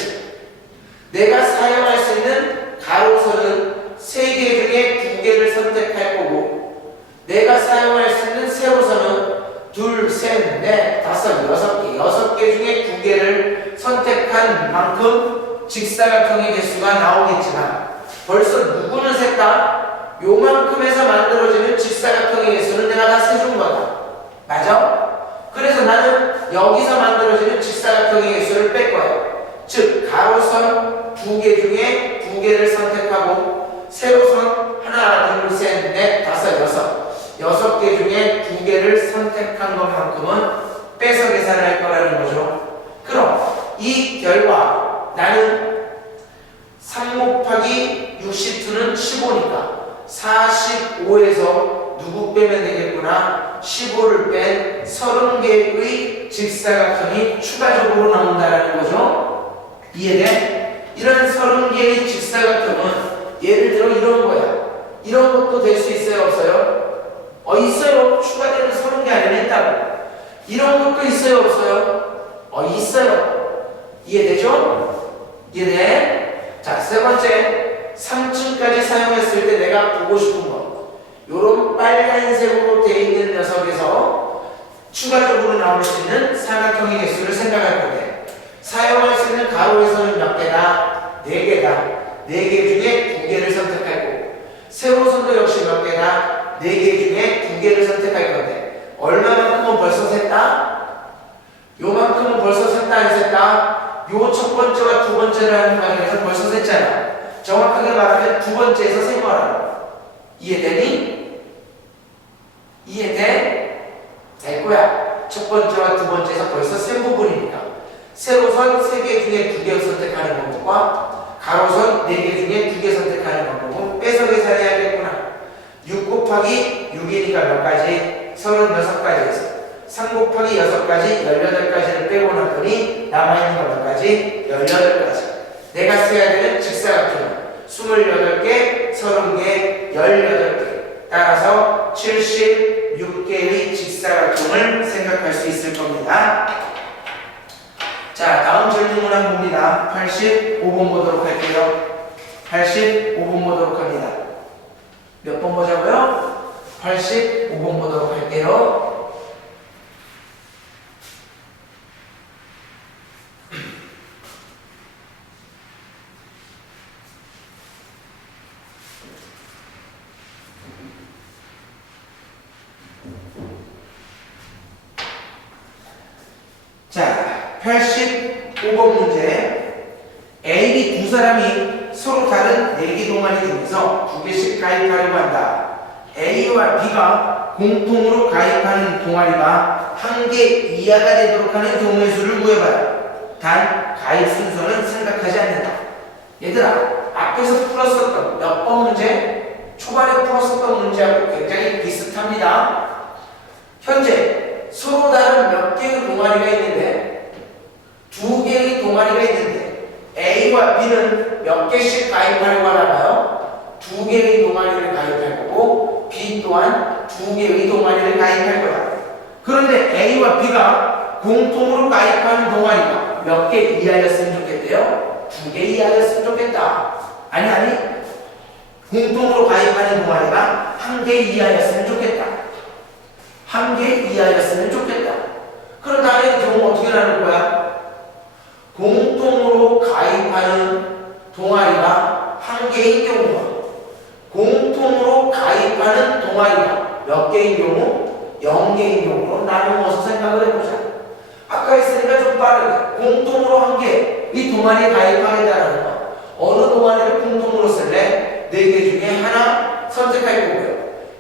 내가 사용할 수 있는 가로선은 3개 중에 2개를 선택할 거고, 내가 사용할 수 있는 세로선은 둘, 셋, 넷, 다섯, 6개, 6개 중에 2개를 선택한 만큼 직사각형의 개수가 나오겠지만, 벌써 누구는 셌다? 요만큼에서 만들어지는 직사각형의 개수는 내가 다 세준 거다. 맞아? 그래서 나는 여기서 만들어지는 직사각형의 개수를 뺄 거야. 즉 가로선 2개 중에 2개를 선택하고, 세로선 하나, 둘, 셋, 넷, 다섯, 6개 중에 2개를 선택한 것만큼은 빼서 계산할 거라는 거죠. 그럼 이 결과 나는 3 곱하기 62는 15니까 45에서 누구 빼면 되겠구나? 15를 뺀 30개의 직사각형이 추가적으로 나온다는 거죠. 이해돼? 이런 30개의 직사각형은 예를 들어 이런 거야. 이런 것도 될 수 있어요? 없어요? 있어요. 추가되는 30개 안에 있다고. 이런 것도 있어요? 없어요? 있어요. 이해되죠? 이해돼? 자, 세 번째, 3층까지 사용했을 때 내가 보고 싶은 거. 요런 빨간색으로 되어 있는 녀석에서 추가적으로 나올 수 있는 사각형의 개수를 생각할 건데, 사용할 수 있는 가로에서는 몇 개다? 4개다. 4개 중에 2개를 선택할 거고, 세로선도 역시 몇 개다? 4개 중에 2개를 선택할 건데, 얼마만큼은 벌써 셌다? 요만큼은 벌써 셌다 안 셌다? 요 첫 번째와 두 번째라는 관계에서 벌써 셌잖아. 정확하게 말하면 두 번째에서 센 거라. 이해되니? 이해돼? 될 거야. 첫 번째와 두 번째에서 벌써 센 부분이니까. 세로선 3개 중에 2개 선택하는 방법과 가로선 4개 중에 2개 선택하는 방법은 빼서 계산해야겠구나. 6 곱하기 6이니까 몇 가지? 36가지에서 3 곱하기 6가지, 18가지를 빼고 나더니 남아있는 거 몇 가지? 18가지. 내가 써야 되는 직사각형은 28개, 30개, 18개. 따라서 76개의 직사각형을 생각할 수 있을 겁니다. 자, 다음 질문 문항 봅니다. 85번 보도록 할게요. 85번 보도록 합니다. 몇 번 보자고요? 85번 보도록 할게요. 자, 85번 문제. A, B 두 사람이 서로 다른 4개 동아리 중에서 2개씩 가입하려고 한다. A와 B가 공통으로 가입하는 동아리가 1개 이하가 되도록 하는 경우의 수를 구해봐라. 단, 가입 순서는 생각하지 않는다. 얘들아, 앞에서 풀었었던 몇 번 문제? 초반에 풀었었던 문제하고 굉장히 비슷합니다. 현재 서로 다른 몇 개의 동아리가 있는데, 2개의 동아리가 있는데 A와 B는 몇 개씩 가입하려고 하나봐요? 2개의 동아리를 가입할 거고, B 또한 2개의 동아리를 가입할 거다. 그런데 A와 B가 공통으로 가입하는 동아리가 몇 개 이하였으면 좋겠대요? 2개 이하였으면 좋겠다. 아니, 공통으로 가입하는 동아리가 1개 이하였으면 좋겠다. 1개 이하였으면 좋겠다. 그럼 당연히 경우 어떻게 나눌 거야? 공통으로 가입하는 동아리가 1개인 경우와 공통으로 가입하는 동아리가 몇 개인 경우? 0개인 경우로 나누어서 생각을 해보자. 아까 했으니까 좀 빠르게. 공통으로 1개, 이 동아리에 가입하겠다는 거. 어느 동아리를 공통으로 쓸래? 4개 중에 하나 선택할 거고요.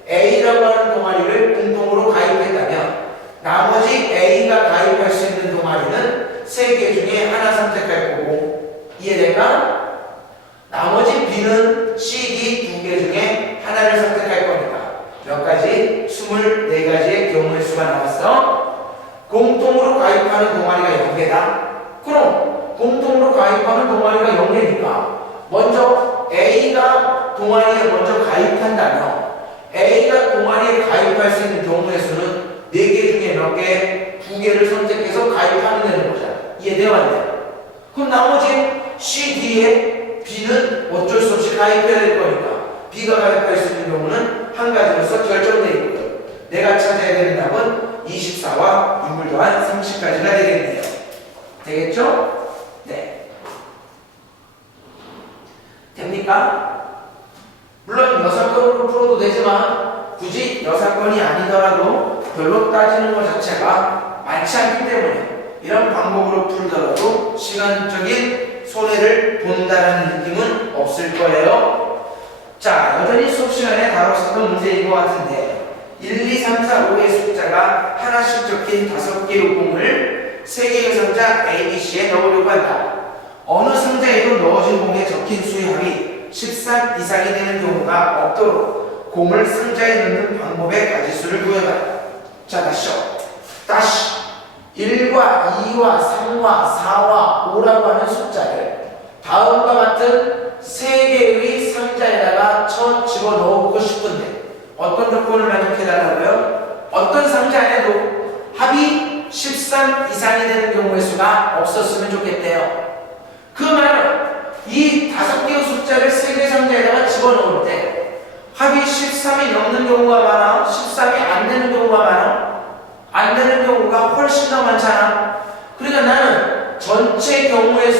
A라고 하는 동아리를 공통으로 가입했다면 나머지 가지의 경우의 수가 나왔어. 공통으로 가입하는 동아리가 0개다. 그럼 공통으로 가입하는 동아리가 0개니까 먼저 A가 동아리에 먼저 가입한다면 A가 동아리에 가입할 수 있는 경우의 수는 4개 중에 몇 개? 2개를 선택해서 가입하면 되는 거잖아. 이해돼요? 안 돼요? 그럼 나머지 C, D에 B는 어쩔 수 없이 가입해야 될 거니까 B가 가입할 수 있는 경우는 한 가지로서 결정되어 있고요. 내가 찾아야 되는 답은 24와 6을 더한 30까지가 되겠네요. 되겠죠? 네. 됩니까? 물론 여사건으로 풀어도 되지만 굳이 여사건이 아니더라도 별로 따지는 것 자체가 많지 않기 때문에 이런 방법으로 풀더라도 시간적인 손해를 본다는 느낌은 없을 거예요. 자, 여전히 수업 시간에 다뤘었던 문제인 것 같은데 1, 2, 3, 4, 5의 숫자가 하나씩 적힌 5개의 공을 3개의 상자 A, B, C에 넣으려고 한다. 어느 상자에도 넣어진 공에 적힌 수의 합이 13 이상이 되는 경우가 없도록 공을 상자에 넣는 방법의 가지수를 구해봐라. 자, 다시 1과 2와 3과 4와 5라고 하는 숫자를 다음과 같은 3개의 상자에다가 집어넣고 싶은데 어떤 조건을 만족해달라고요? 어떤 상자에도 합이 13 이상이 되는 경우의 수가 없었으면 좋겠대요. 그 말은 이 5개의 숫자를 3개 상자에다가 집어넣을 때 합이 13이 넘는 경우가 많아? 13이 안 되는 경우가 많아? 안 되는 경우가 훨씬 더 많잖아. 그러니까 나는 전체 경우의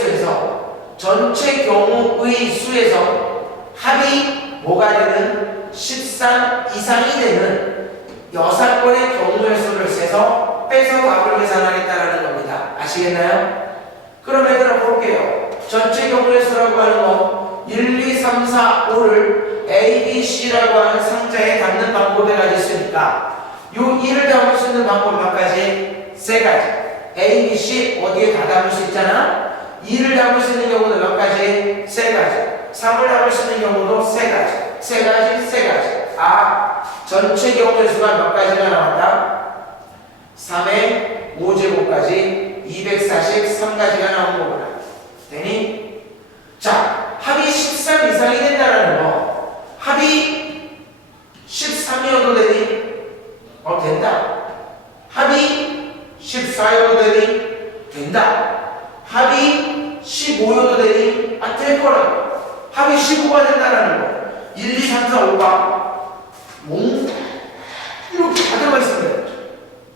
수에서 합이 뭐가 되는 13 이상이 되는 6건의 경우의 수를 세서 빼서 답을 계산하겠다는 겁니다. 아시겠나요? 그럼 얘들아 볼게요. 전체 경우의 수라고 하는 건 1, 2, 3, 4, 5를 A, B, C라고 하는 상자에 담는 방법에 가졌으니까 요 2를 담을 수 있는 방법 몇 가지? 3가지. A, B, C 어디에 다 담을 수 있잖아? 2를 담을 수 있는 경우도 몇 가지? 3가지. 3을 담을 수 있는 경우도 3가지. 3가지. 아, 전체 경우의 수가 몇 가지가 나왔다? 3의 5제곱까지 243가지가 나온 거구나. 되니? 자, 합이 13 이상이 된다는 거. 합이 13이어도 되니? 된다. 합이 14여도 되니? 된다. 합이 15여도 되니? 될 거라고. 합이 15가 된다는 거. 1, 2, 3, 4, 5가 이렇게 다 들어가 있습니다.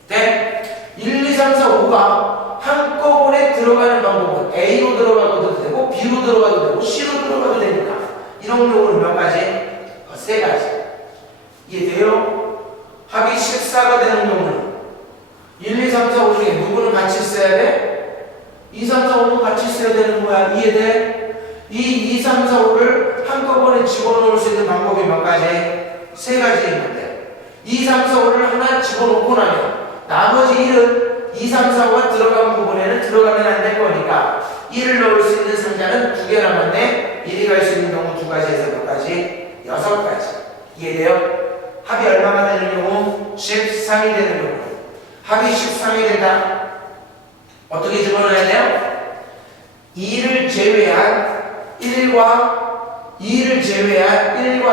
네? 1, 2, 3, 4, 5가 한꺼번에 들어가는 방법은 A로 들어가도 되고 B로 들어가도 되고 C로 들어가도 되니까 이런 경우는 몇 가지? 3가지. 이해돼요? 합이 14가 되는 경우는 1, 2, 3, 4, 5 중에 누구는 같이 써야 돼? 2, 3, 4, 5는 같이 써야 되는 거야. 이해돼? 이 2, 3, 4, 5를 한꺼번에 집어넣을 수 있는 방법이 몇 가지? 3가지 있는데 2, 3, 4, 5를 하나 집어넣고 나면 나머지 1은 2, 3, 4, 5가 들어간 부분에는 들어가면 안 될 거니까 1을 넣을 수 있는 상자는 2개 남았네. 1이 갈 수 있는 경우 2가지에서 몇 가지? 6가지. 이해돼요? 합이 얼마가 되는 경우? 13이 되는 경우. 합이 13이 된다. 어떻게 집어넣어야 돼요? 2를 제외한 1과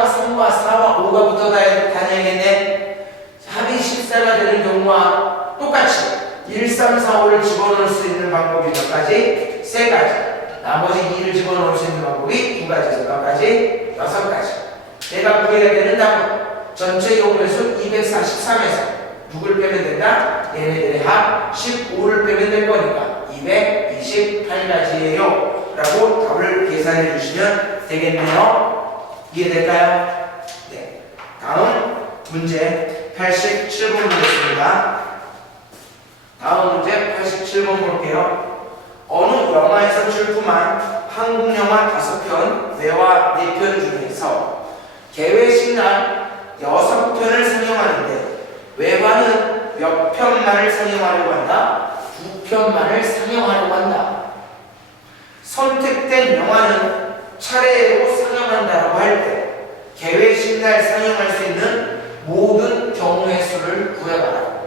3과 4와 5가 붙어 다녀야겠네. 합이 14가 되는 경우와 똑같이 1, 3, 4, 5를 집어넣을 수 있는 방법이 몇 가지? 3가지. 나머지 2를 집어넣을 수 있는 방법이 2가지에서 몇 가지? 6가지. 내가 구해야 되는 답은 전체 경우의 수 243에서 누굴 빼면 된다? 얘네들의 합 15를 빼면 될 거니까 228가지예요 라고 답을 계산해 주시면 되겠네요. 이해될까요? 네. 다음 문제 87번 보겠습니다. 다음 문제 87번 볼게요. 어느 영화에서 출품한 한국 영화 5편, 외화 4편 중에서 개회식 날 6편을 상영하는데 외화는 몇 편만을 상영하려고 한다? 2편만을 상영하려고 한다. 선택된 영화는 차례로 상영한다고 할 때 개회식 날 상영할 수 있는 모든 경우의 수를 구해봐라.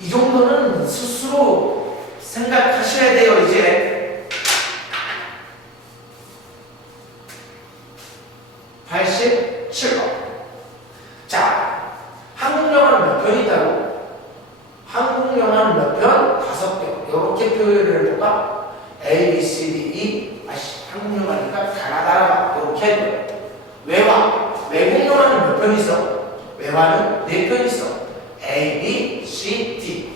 이 정도는 스스로 생각하셔야 돼요. 이제 87번. 자, 한국 영화는 몇 편 있다고? 한국 영화는 몇 편? 5편. 이렇게 표현을 해볼까? A, B, C, D, E. 한국 영화니까 가나다라. 이렇게 할 거예요. 외화. 외국 영화는 몇 편 있어? 외화는 4편 있어. A, B, C, D.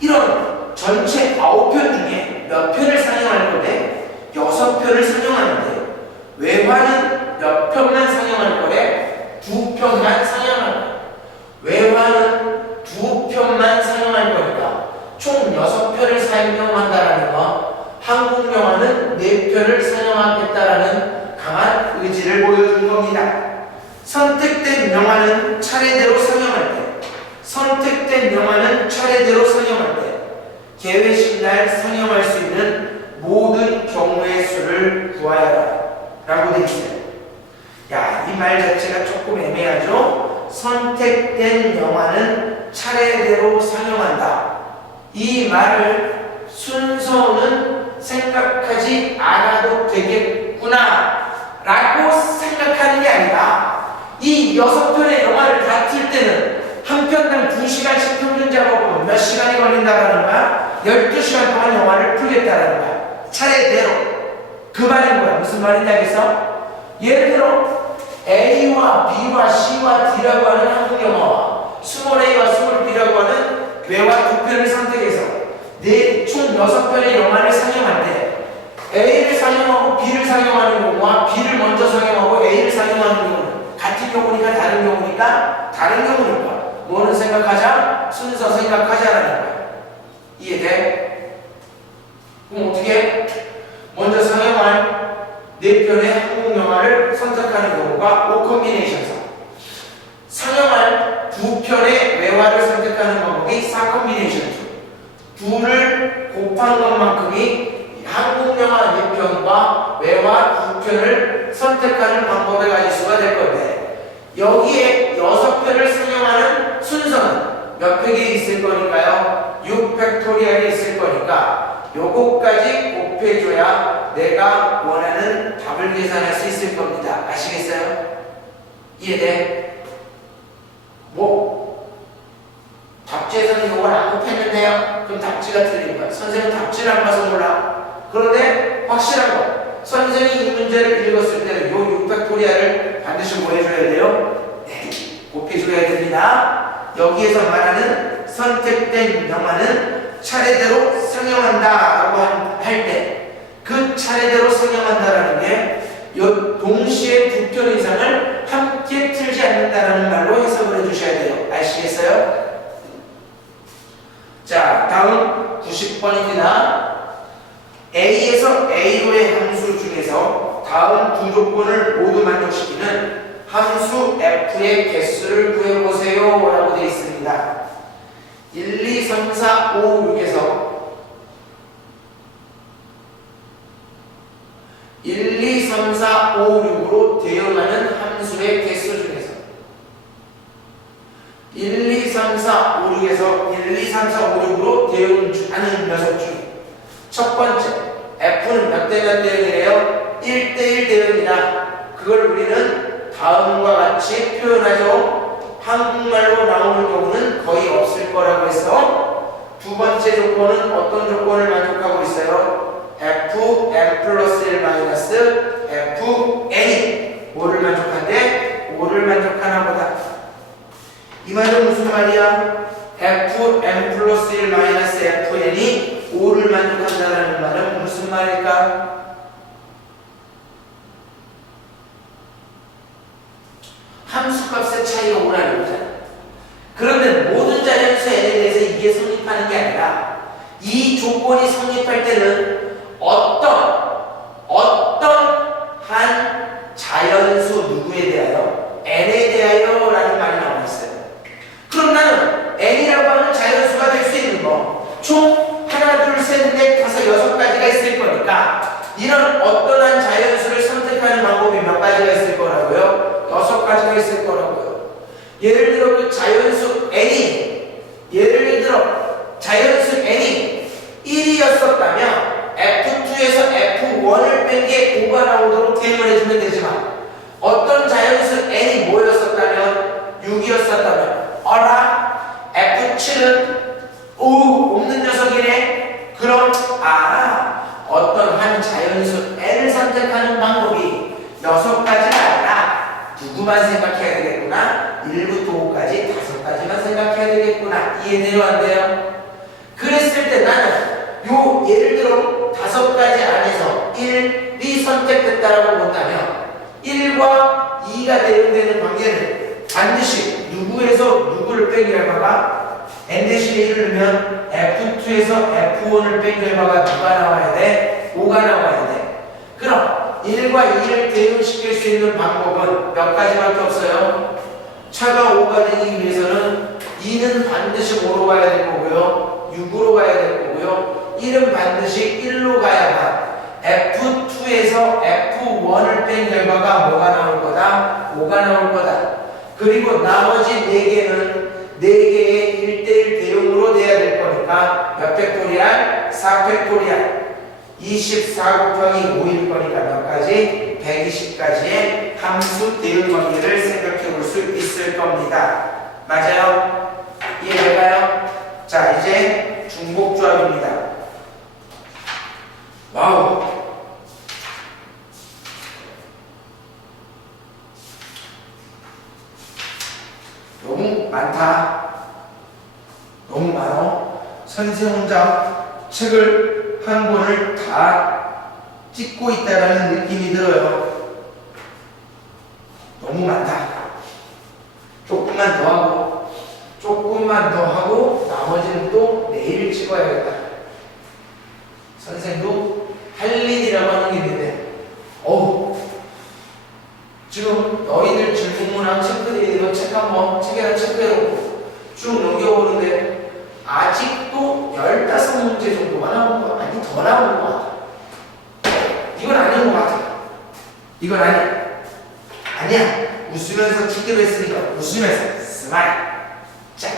이런 전체 9편 중에 몇 편을 상영할 건데 6편을 상영하는데 외화는 몇 편만 상영할 거래? 2편만 상영할 거야. 외화는 2편만 상영할 거니까 총 6편을 상영한다라는 거, 한국 영화는 4편을 상영하겠다라는 강한 의지를 보여준 겁니다. 선택된 영화는 차례대로 상영할 때, 선택된 영화는 차례대로 상영할 때 개회식 날 상영할 수 있는 모든 경우의 수를 구하여라 라고 되어 있어요. 야, 이 말 자체가 조금 애매하죠? 선택된 영화는 차례대로 상영한다. 이 말을 순서는 생각하지 않아도 되겠구나 라고 생각하는 게 아니라 이 6편의 영화를 다 틀 때는 한 편당 2시간씩 평균 잡아보면 몇 시간이 걸린다라는 거야? 12시간 동안 영화를 풀겠다라는 거야. 차례대로. 그 말인 거야. 무슨 말인지 알겠어? 예를 들어 A와 B와 C와 D라고 하는 한국 영화와 스몰 A와 스몰 B라고 하는 외화 2편을 선택해서 총 6편의 영화를 상영할 때 A를 상영하고 B를 상영하는 경우와 B를 먼저 상영하고 A를 상영하는 경우는 같은 경우니까 다른 경우니까 다른 경우니까 뭐는 생각하자? 순서 생각하자라는 거야. 이해돼? 그럼 어떻게? 먼저 상영할 4편의 한국 영화를 선택하는 경우가 O 콤비네이션상, 상영할 2편의 외화를 선택하는 방법이 4 콤비네이션 2. 2를 곱한 것만큼이 한국 영화 4편과 외화 2편을 선택하는 방법을 가질 수가 될 건데, 여기에 6편을 상영하는 순서는 몇 팩에 있을 거니까요? 6팩토리얼이 있을 거니까 요거까지 곱해줘야 내가 원하는 답을 계산할 수 있을 겁니다. 아시겠어요? 이해돼? 뭐? 답지에서는 요걸 안 곱했는데요? 그럼 답지가 틀린 거야. 선생님은 답지를 안 봐서 몰라. 그런데 확실한 거, 선생님이 이 문제를 읽었을 때는 요 6팩토리얼을 반드시 뭐 해줘야 돼요? 네, 곱해줘야 됩니다. 여기에서 말하는 선택된 영화는 차례대로 상영한다라고 할 때 그 차례대로 상영한다라는 게 동시에 2편 이상을 함께 틀지 않는다라는 말로 해석을 해주셔야 돼요. 아시겠어요? 자, 다음 90번입니다. A에서 A로의 함수 중에서 다음 두 조건을 모두 만족시키는 함수 F의 개수를 구해보세요 라고 되어 있습니다. 1, 2, 3, 4, 5, 6에서 1, 2, 3, 4, 5, 6으로 되어가는 함수의 개수 중에서 1, 2, 3, 4, 5, 6에서 1, 2, 3, 4, 5, 6으로 되어가는 녀석 중 첫 번째 F는 몇 대 몇 대응이래요? 1대1 대응이다. 그걸 우리는 다음과 같이 표현하죠. 한국말로 나오는 경우는 거의 없을 거라고 했어. 두 번째 조건은 어떤 조건을 만족하고 있어요? Fn 플러스 1 마이너스 Fn이 뭐를 만족한대? 5를 만족하나 보다. 이 말은 무슨 말이야? Fn 플러스 1 마이너스 Fn이 5를 만족한다는 말은 무슨 말일까? 함수값의 차이가 5라는 거잖아. 그런데 모든 자연수 n에 대해서 이게 성립하는 게 아니라 이 조건이 성립할 때는 어떤 한 자연수 누구에 대하여? n에 대하여 라는 말이 나와 있어요. 그럼 나는 n이라고 하는 자연수가 될 수 있는 거 총 하나, 둘, 셋, 넷, 다섯, 6가지가 있을 거니까 가지가 있을 거라고요. 예를 들어 그 자연수 n이 자연수 n이 1이었었다면 F2에서 F1을 뺀 게 5가 나오도록 대응을 해주면 되지만 어떤 자연수 n이 뭐였었다면 6이었었다면 어라 F7은 없는 녀석이네. 그럼 어떤 한 자연수 n을 선택하는 방법이 6가지가 아니라 누구만 생각해야 되겠구나. 1부터 5까지 5가지만 생각해야 되겠구나. 이해돼요? 안 돼요? 그랬을 때 나는 예를 들어 5가지 안에서 1이 선택됐다라고 본다면 1과 2가 대응되는 관계는 반드시 누구에서 누구를 뺀 결과가 n 대신에 1을 넣으면 F2에서 F1을 뺀 결과가 누가 나와야 돼? 5가 나와야 돼. 그럼 1과 2를 대응시킬 수 있는 방법은 몇 가지밖에 없어요. 차가 5가 되기 위해서는 2는 반드시 5로 가야 될 거고요. 6으로 가야 될 거고요. 1은 반드시 1로 가야만 F2에서 F1을 뺀 결과가 뭐가 나올 거다? 5가 나올 거다. 그리고 나머지 4개는 4개의 1대1 대응으로 돼야 될 거니까 몇 팩토리알? 4팩토리알. 24 곱하기 5일 거니까 몇 가지? 120가지의 함수 대응 관계를 생각해 볼 수 있을 겁니다. 맞아요? 이해될까요? 자, 이제 중복조합입니다. 와우! 너무 많다. 너무 많어. 선생 혼자 책을 한 권을 다 찍고 있다라는 느낌이 들어요. 너무 많다. 조금만 더 하고 나머지는 또 내일 찍어야겠다. 선생도 할 일이라고 하는 게 있는데 지금 너희들 질문이랑 체크들이 책 한번 책에다 체크해놓고 쭉 넘겨보는데 아직도 15문제 정도가 나온 거 아니 더 나온 거 같아. 이건 아닌 것 같아. 이건 아니야. 웃으면서 찍기로 했으니까 웃으면서 스마일. 자,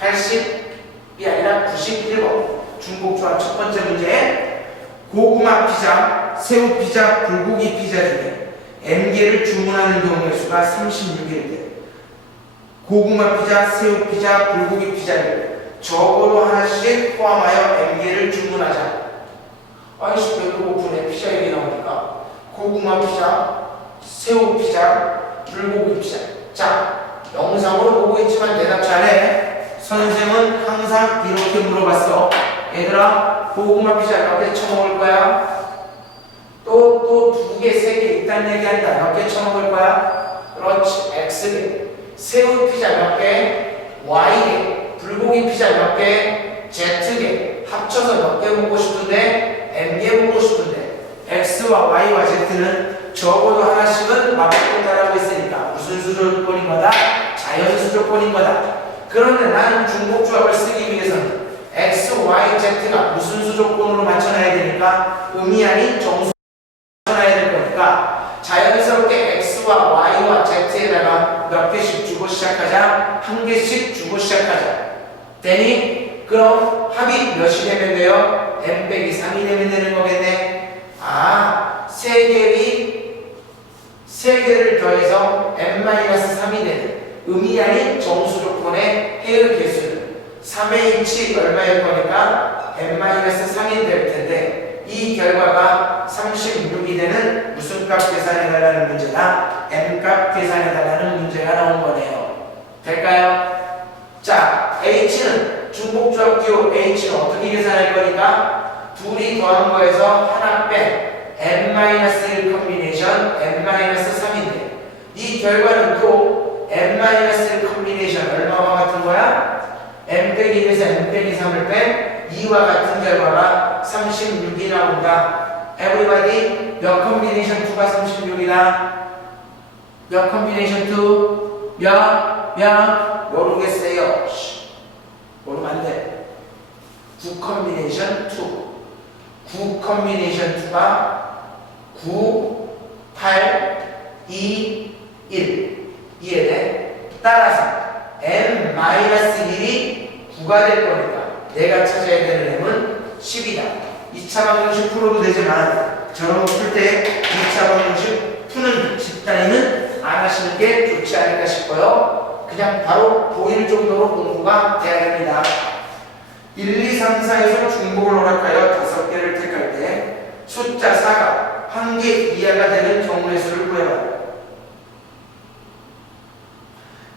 80이 아니라 91번 중복조합 첫 번째 문제. 고구마 피자, 새우 피자, 불고기 피자 중에 n개를 주문하는 경우의 수가 36일 때 고구마 피자, 새우 피자, 불고기 피자를 적어도 하나씩 포함하여 n개를 주문하자. 아이씨 배고프네. 피자 얘기 나오니까 고구마 피자, 새우 피자, 불고기 피자. 자, 영상으로 보고 있지만 대답 잘해. 선생님은 항상 이렇게 물어봤어. 얘들아, 고구마 피자 몇 개 쳐먹을 거야? 또 2개, 3개 있다는 얘기한다. 몇 개 쳐먹을 거야? 그렇지, X개. 새우 피자 몇 개? Y개. 불고기 피자 몇 개? Z개. 합쳐서 몇 개 먹고 싶은데? N개 먹고 싶은데 X와 Y와 Z는 적어도 하나씩은 맞바꾸고 따라하고 있으니까 무슨 수조건인 거다? 자연수 조건인 거다. 그런데 나는 중복조합을 쓰기 위해서는 X, Y, Z가 무슨 수조건으로 맞춰놔야 되니까 음이 아닌 정수 맞춰놔야 될 거니까 자연스럽게 X와 Y와 Z에다가 몇 개씩 주고 시작하자. 한 개씩 주고 시작하자. 되니? 그럼 합이 몇이 되면 돼요? n 빼기 3이 되면 되는 거겠네. 3개를 더해서 n-3이 되는 음이 아닌 정수 조건의 해의 개수는 3의 1치 얼마일 거니까 n-3이 될 텐데 이 결과가 36이 되는 무슨 값 계산해달라는 문제다? n값 계산해달라는 문제가 나온 거네요. 될까요? 자, h는 중복조합 기호 h는 어떻게 계산할 거니까 둘이 더한 거에서 하나 뺀 n-1 컨비네이션 n-3인데 이 결과는 또 n-1 컨비네이션 얼마와 같은 거야? n 빼기 1에서 n 빼기 3을 뺀 2와 같은 결과가 36이 나온다. Everybody, 몇 컨비네이션 2가 36이다? 몇 컨비네이션 2? 몇? 모르겠어요. 모르면 안 돼. 9 컨비네이션 2. 9 컨비네이션 2가 9, 8, 2, 1. 따라서 n-1이 9가 될 거니까 내가 찾아야 되는 m은 10이다. 2차 방정식 풀어도 되지만 저런 거 풀 때 2차 방정식 푸는 집단위는 안 하시는 게 좋지 않을까 싶어요. 그냥 바로 보일 정도로 공부가 돼야 됩니다. 1, 2, 3, 4에서 중복을 허락하여 5개를 택할 때 숫자 4가 1개 이하가 되는 경우의 수를 구해봐요.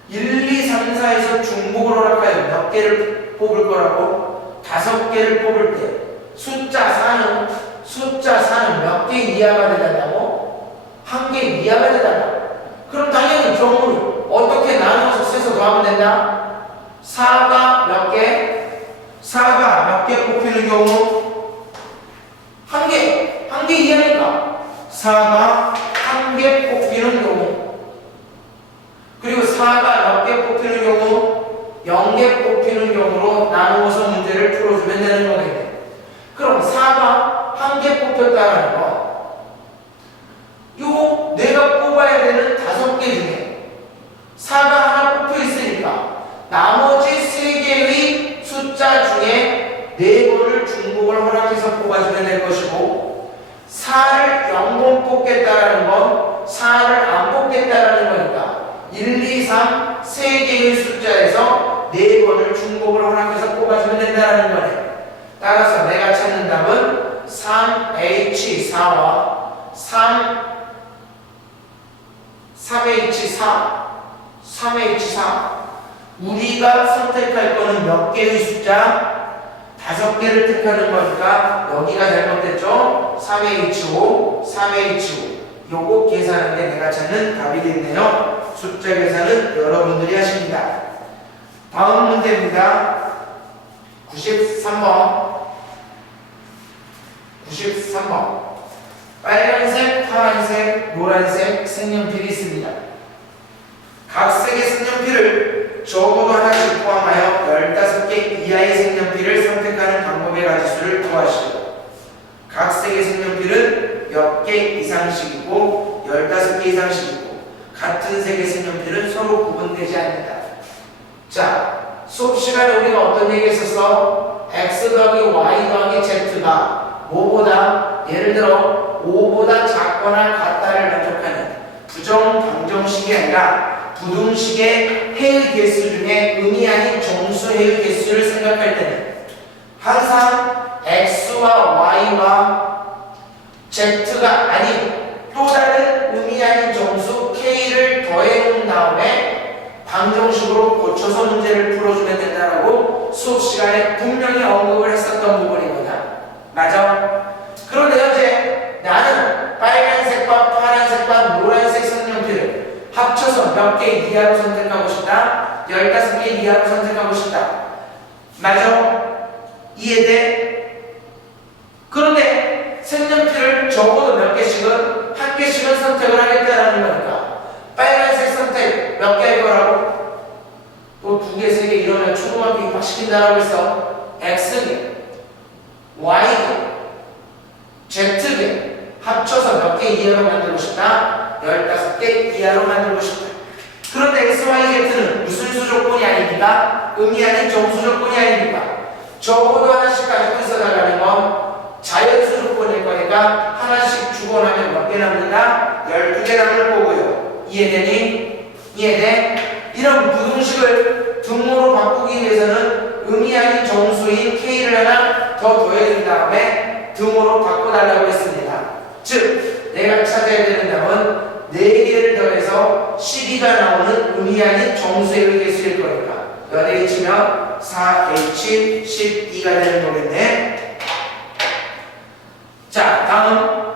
1, 2, 3, 4에서 중복을 허락하여 몇 개를 뽑을 거라고? 5개를 뽑을 때 숫자 4는 몇 개 이하가 되달라고? 1개 이하가 되달라고. 그럼 당연히 경우를 어떻게 나누어서 세서 더하면 된다? 4가 몇 개? 4가 몇 개 뽑히는 경우? 1개 이하니까 4가 1개 뽑히는 경우, 그리고 4가 몇 개 뽑히는 경우? 0개 뽑히는 경우로 나누어서 문제를 풀어주면 되는 거겠네. 그럼 4가 1개 뽑혔다는 거, 요 내가 뽑아야 되는 5개 중에 4가 하나 뽑혀 있으니까 나머지 3개의 숫자 중에 4번을 중복을 허락해서 뽑아주면 될 것이고, 4를 0번 뽑겠다라는 건 4를 안 뽑겠다라는 거니까 1, 2, 3 3개의 숫자에서 4번을 중복을 허락해서 뽑아주면 된다는 거네. 따라서 내가 찾는 답은 3H4와 3H4 우리가 선택할 거는 몇 개의 숫자? 5개를 택하는 거니까 여기가 잘못됐죠? 3H5 요거 계산하는 게 내가 찾는 답이겠네요. 숫자 계산은 여러분들이 하십니다. 다음 문제입니다. 93번. 빨간색, 파란색, 노란색 색연필이 있습니다. 각 색의 색연필을 적어도 하나씩 포함하여 15개 이하의 색연필을 선택하는 방법의 가지수를 구하시오. 각 색의 색연필은 몇 개 이상씩이고 15개 이상씩이고 같은 색의 색연필은 서로 구분되지 않는다. 자, 수업 시간에 우리가 어떤 얘기 했었어? x 더하기 y 더하기 z가 뭐보다, 예를 들어 5보다 작거나 같다를 만족하는 부정 방정식이 아니라 부등식의 해의 개수 중에 음이 아닌 정수 해의 개수를 생각할 때는 항상 x와 y와 z가 아닌 또 다른 음이 아닌 정수 k를 더해놓은 다음에 방정식으로 고쳐서 문제를 풀어주면 된다라고 수업 시간에 분명히 언급을 했었던 부분이거든. 맞아? 그런데 현재 나는 빨간색과 파란색과 노란색 색연필을 합쳐서 몇 개 이하로 선택하고 싶다? 15개 이하로 선택하고 싶다. 맞아? 이해돼? 그런데 색연필을 적어도 몇 개씩은, 한 개씩은 선택을 하겠다라는 거니까 빨간색 선택 몇 개 할 거라고? 또 2개, 3개 이러면 초등학교 입학시킨다라고 했어. X개, Y개, Z개 합쳐서 몇 개 이하로 만들고 싶다? 15개 이하로 만들고 싶다. 그런데 X, Y, Z는 무슨 수 조건이 아닙니까? 음이 아닌 정수 조건이 아닙니까? 적어도 하나씩 가지고 있어달라는 건 자연수 조건일 거니까 하나씩 주고 나면 몇 개 남는다? 12개 남을 거고요. 이해되니? 이해돼? 이런 부등식을 등호로 바꾸기 위해서는 음이 아닌 정수인 K를 하나 더 더해준 다음에 등호로 바꿔달라고 했습니다. 즉, 내가 찾아야 되는 답은 4개를 더해서 12가 나오는 음이 아닌 정수의 개수일 거니까 연에 치면 4H12가 되는 거겠네. 자, 다음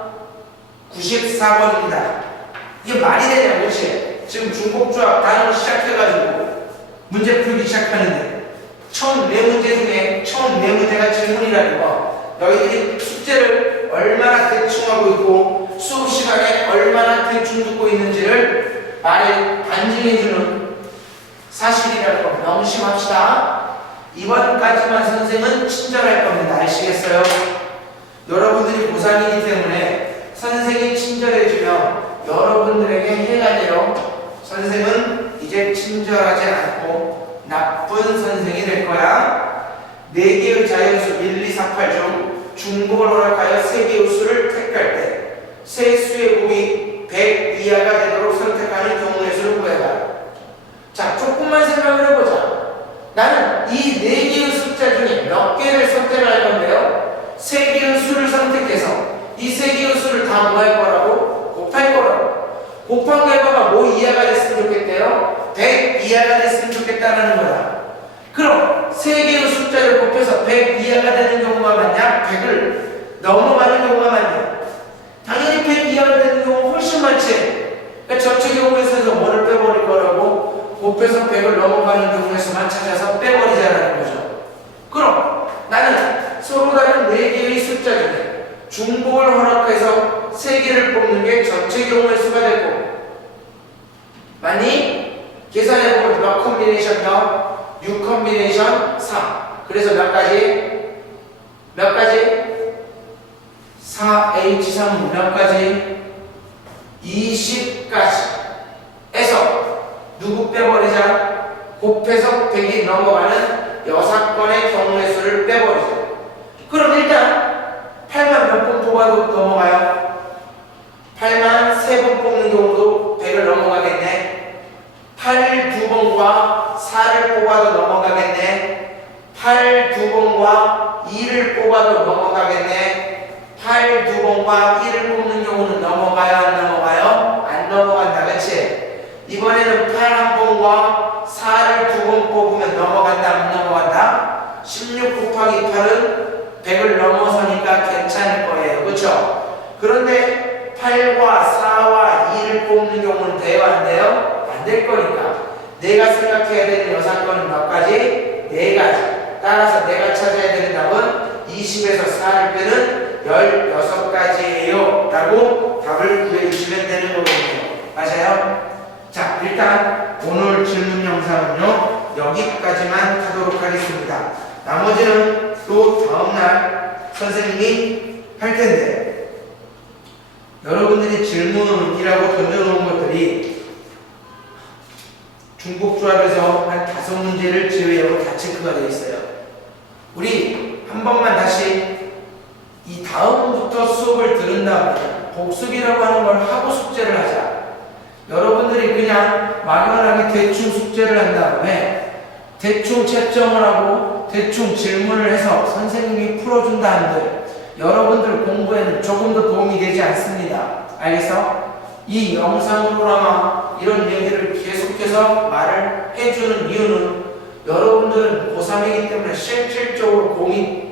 94번입니다. 이게 말이 되냐, 그렇지? 지금 중복조합 단어 시작해가지고 문제 풀기 시작하는데 처음 4문제 중에 처음 4문제가 질문이라는 거, 너희들이 숙제를 얼마나 대충 하고 있고 수업 시간에 얼마나 대충 듣고 있는지를 말에 반증해주는 사실이라는 거 명심합시다. 이번까지만 선생은 친절할 겁니다. 아시겠어요? 여러분들이 고3이기 때문에 선생이 친절해주면 여러분들에게 해가 돼요. 선생은 이제 친절하지 않고 나쁜 선생이 될 거야. 4개의 자연수 1, 2, 4, 8 중 중복을 허락하여 3개의 수를 택할 때 세 수의 곱이 100 이하가 되도록 선택하는 경우의 수를 구해라. 자, 조금만 생각을 해보자. 나는 이 4개의 숫자 중에 몇 개를 선택을 할 건데요. 3개의 수를 선택해서 이 3개의 수를 다 뭐 할 거라고? 곱할 거라고. 곱한 결과가 뭐 이하가 됐으면 좋겠대요? 100 이하가 됐으면 좋겠다는 거다. 그럼 3개의 숫자를 곱해서 100 이하가 되는 경우가 많냐? 100을 넘어가는 경우가 많냐? 당연히 100 이하가 되는 경우가 훨씬 많지. 그러니까 전체 경우에서 뭐를 빼버릴 거라고? 곱해서 100을 넘어가는 경우에서만 찾아서 빼버리자라는 거죠. 그럼 나는 서로 다른 4개의 숫자 중에 중복을 허락해서 3개를 뽑는 게 전체 경우의 수가 되고, 맞니? 계산해보면 몇 컨비네이션 몇? 6 컨비네이션 3. 그래서 몇 가지? 몇 가지? 4H3 몇 가지? 20까지 에서 누구 빼버리자? 곱해서 100이 넘어가는 6건의 경우의 수를 빼버리자. 그럼 일단 8만 몇 번 뽑아도 넘어가요? 8만 3번 뽑는 경우도 100을 넘어가겠네. 8 2번과 4를 뽑아도 넘어가겠네. 8 2번과 2를 뽑아도 넘어가겠네. 8 2번과 1을 뽑는 경우는 넘어가요? 안 넘어가요? 안 넘어간다. 그치? 이번에는 8 1번과 4를 2번 뽑으면 넘어간다? 안 넘어간다? 16 곱하기 8은 100을 넘어서니까 괜찮을 거예요. 그쵸? 그런데 8과 4와 2를 뽑는 경우는 돼요? 안 돼요? 안 될 거니까 내가 생각해야 되는 6건은 몇 가지? 4가지. 따라서 내가 찾아야 되는 답은 20에서 4를 빼는 16가지예요 라고 답을 구해주시면 되는 거거든요. 맞아요? 자, 일단 오늘 질문 영상은요 여기까지만 하도록 하겠습니다. 나머지는 또 다음날 선생님이 할 텐데, 여러분들이 질문이라고 던져놓은 것들이 중복조합에서 한 5문제를 제외하고 다 체크가 되어 있어요. 우리 한 번만 다시 이 다음부터 수업을 들은 다음에 복습이라고 하는 걸 하고 숙제를 하자. 여러분들이 그냥 막연하게 대충 숙제를 한 다음에 대충 채점을 하고 대충 질문을 해서 선생님이 풀어준다 한들 여러분들 공부에는 조금도 도움이 되지 않습니다. 알겠어? 이 영상으로나마 이런 얘기를 계속해서 말을 해주는 이유는 여러분들은 고3이기 때문에 실질적으로 공이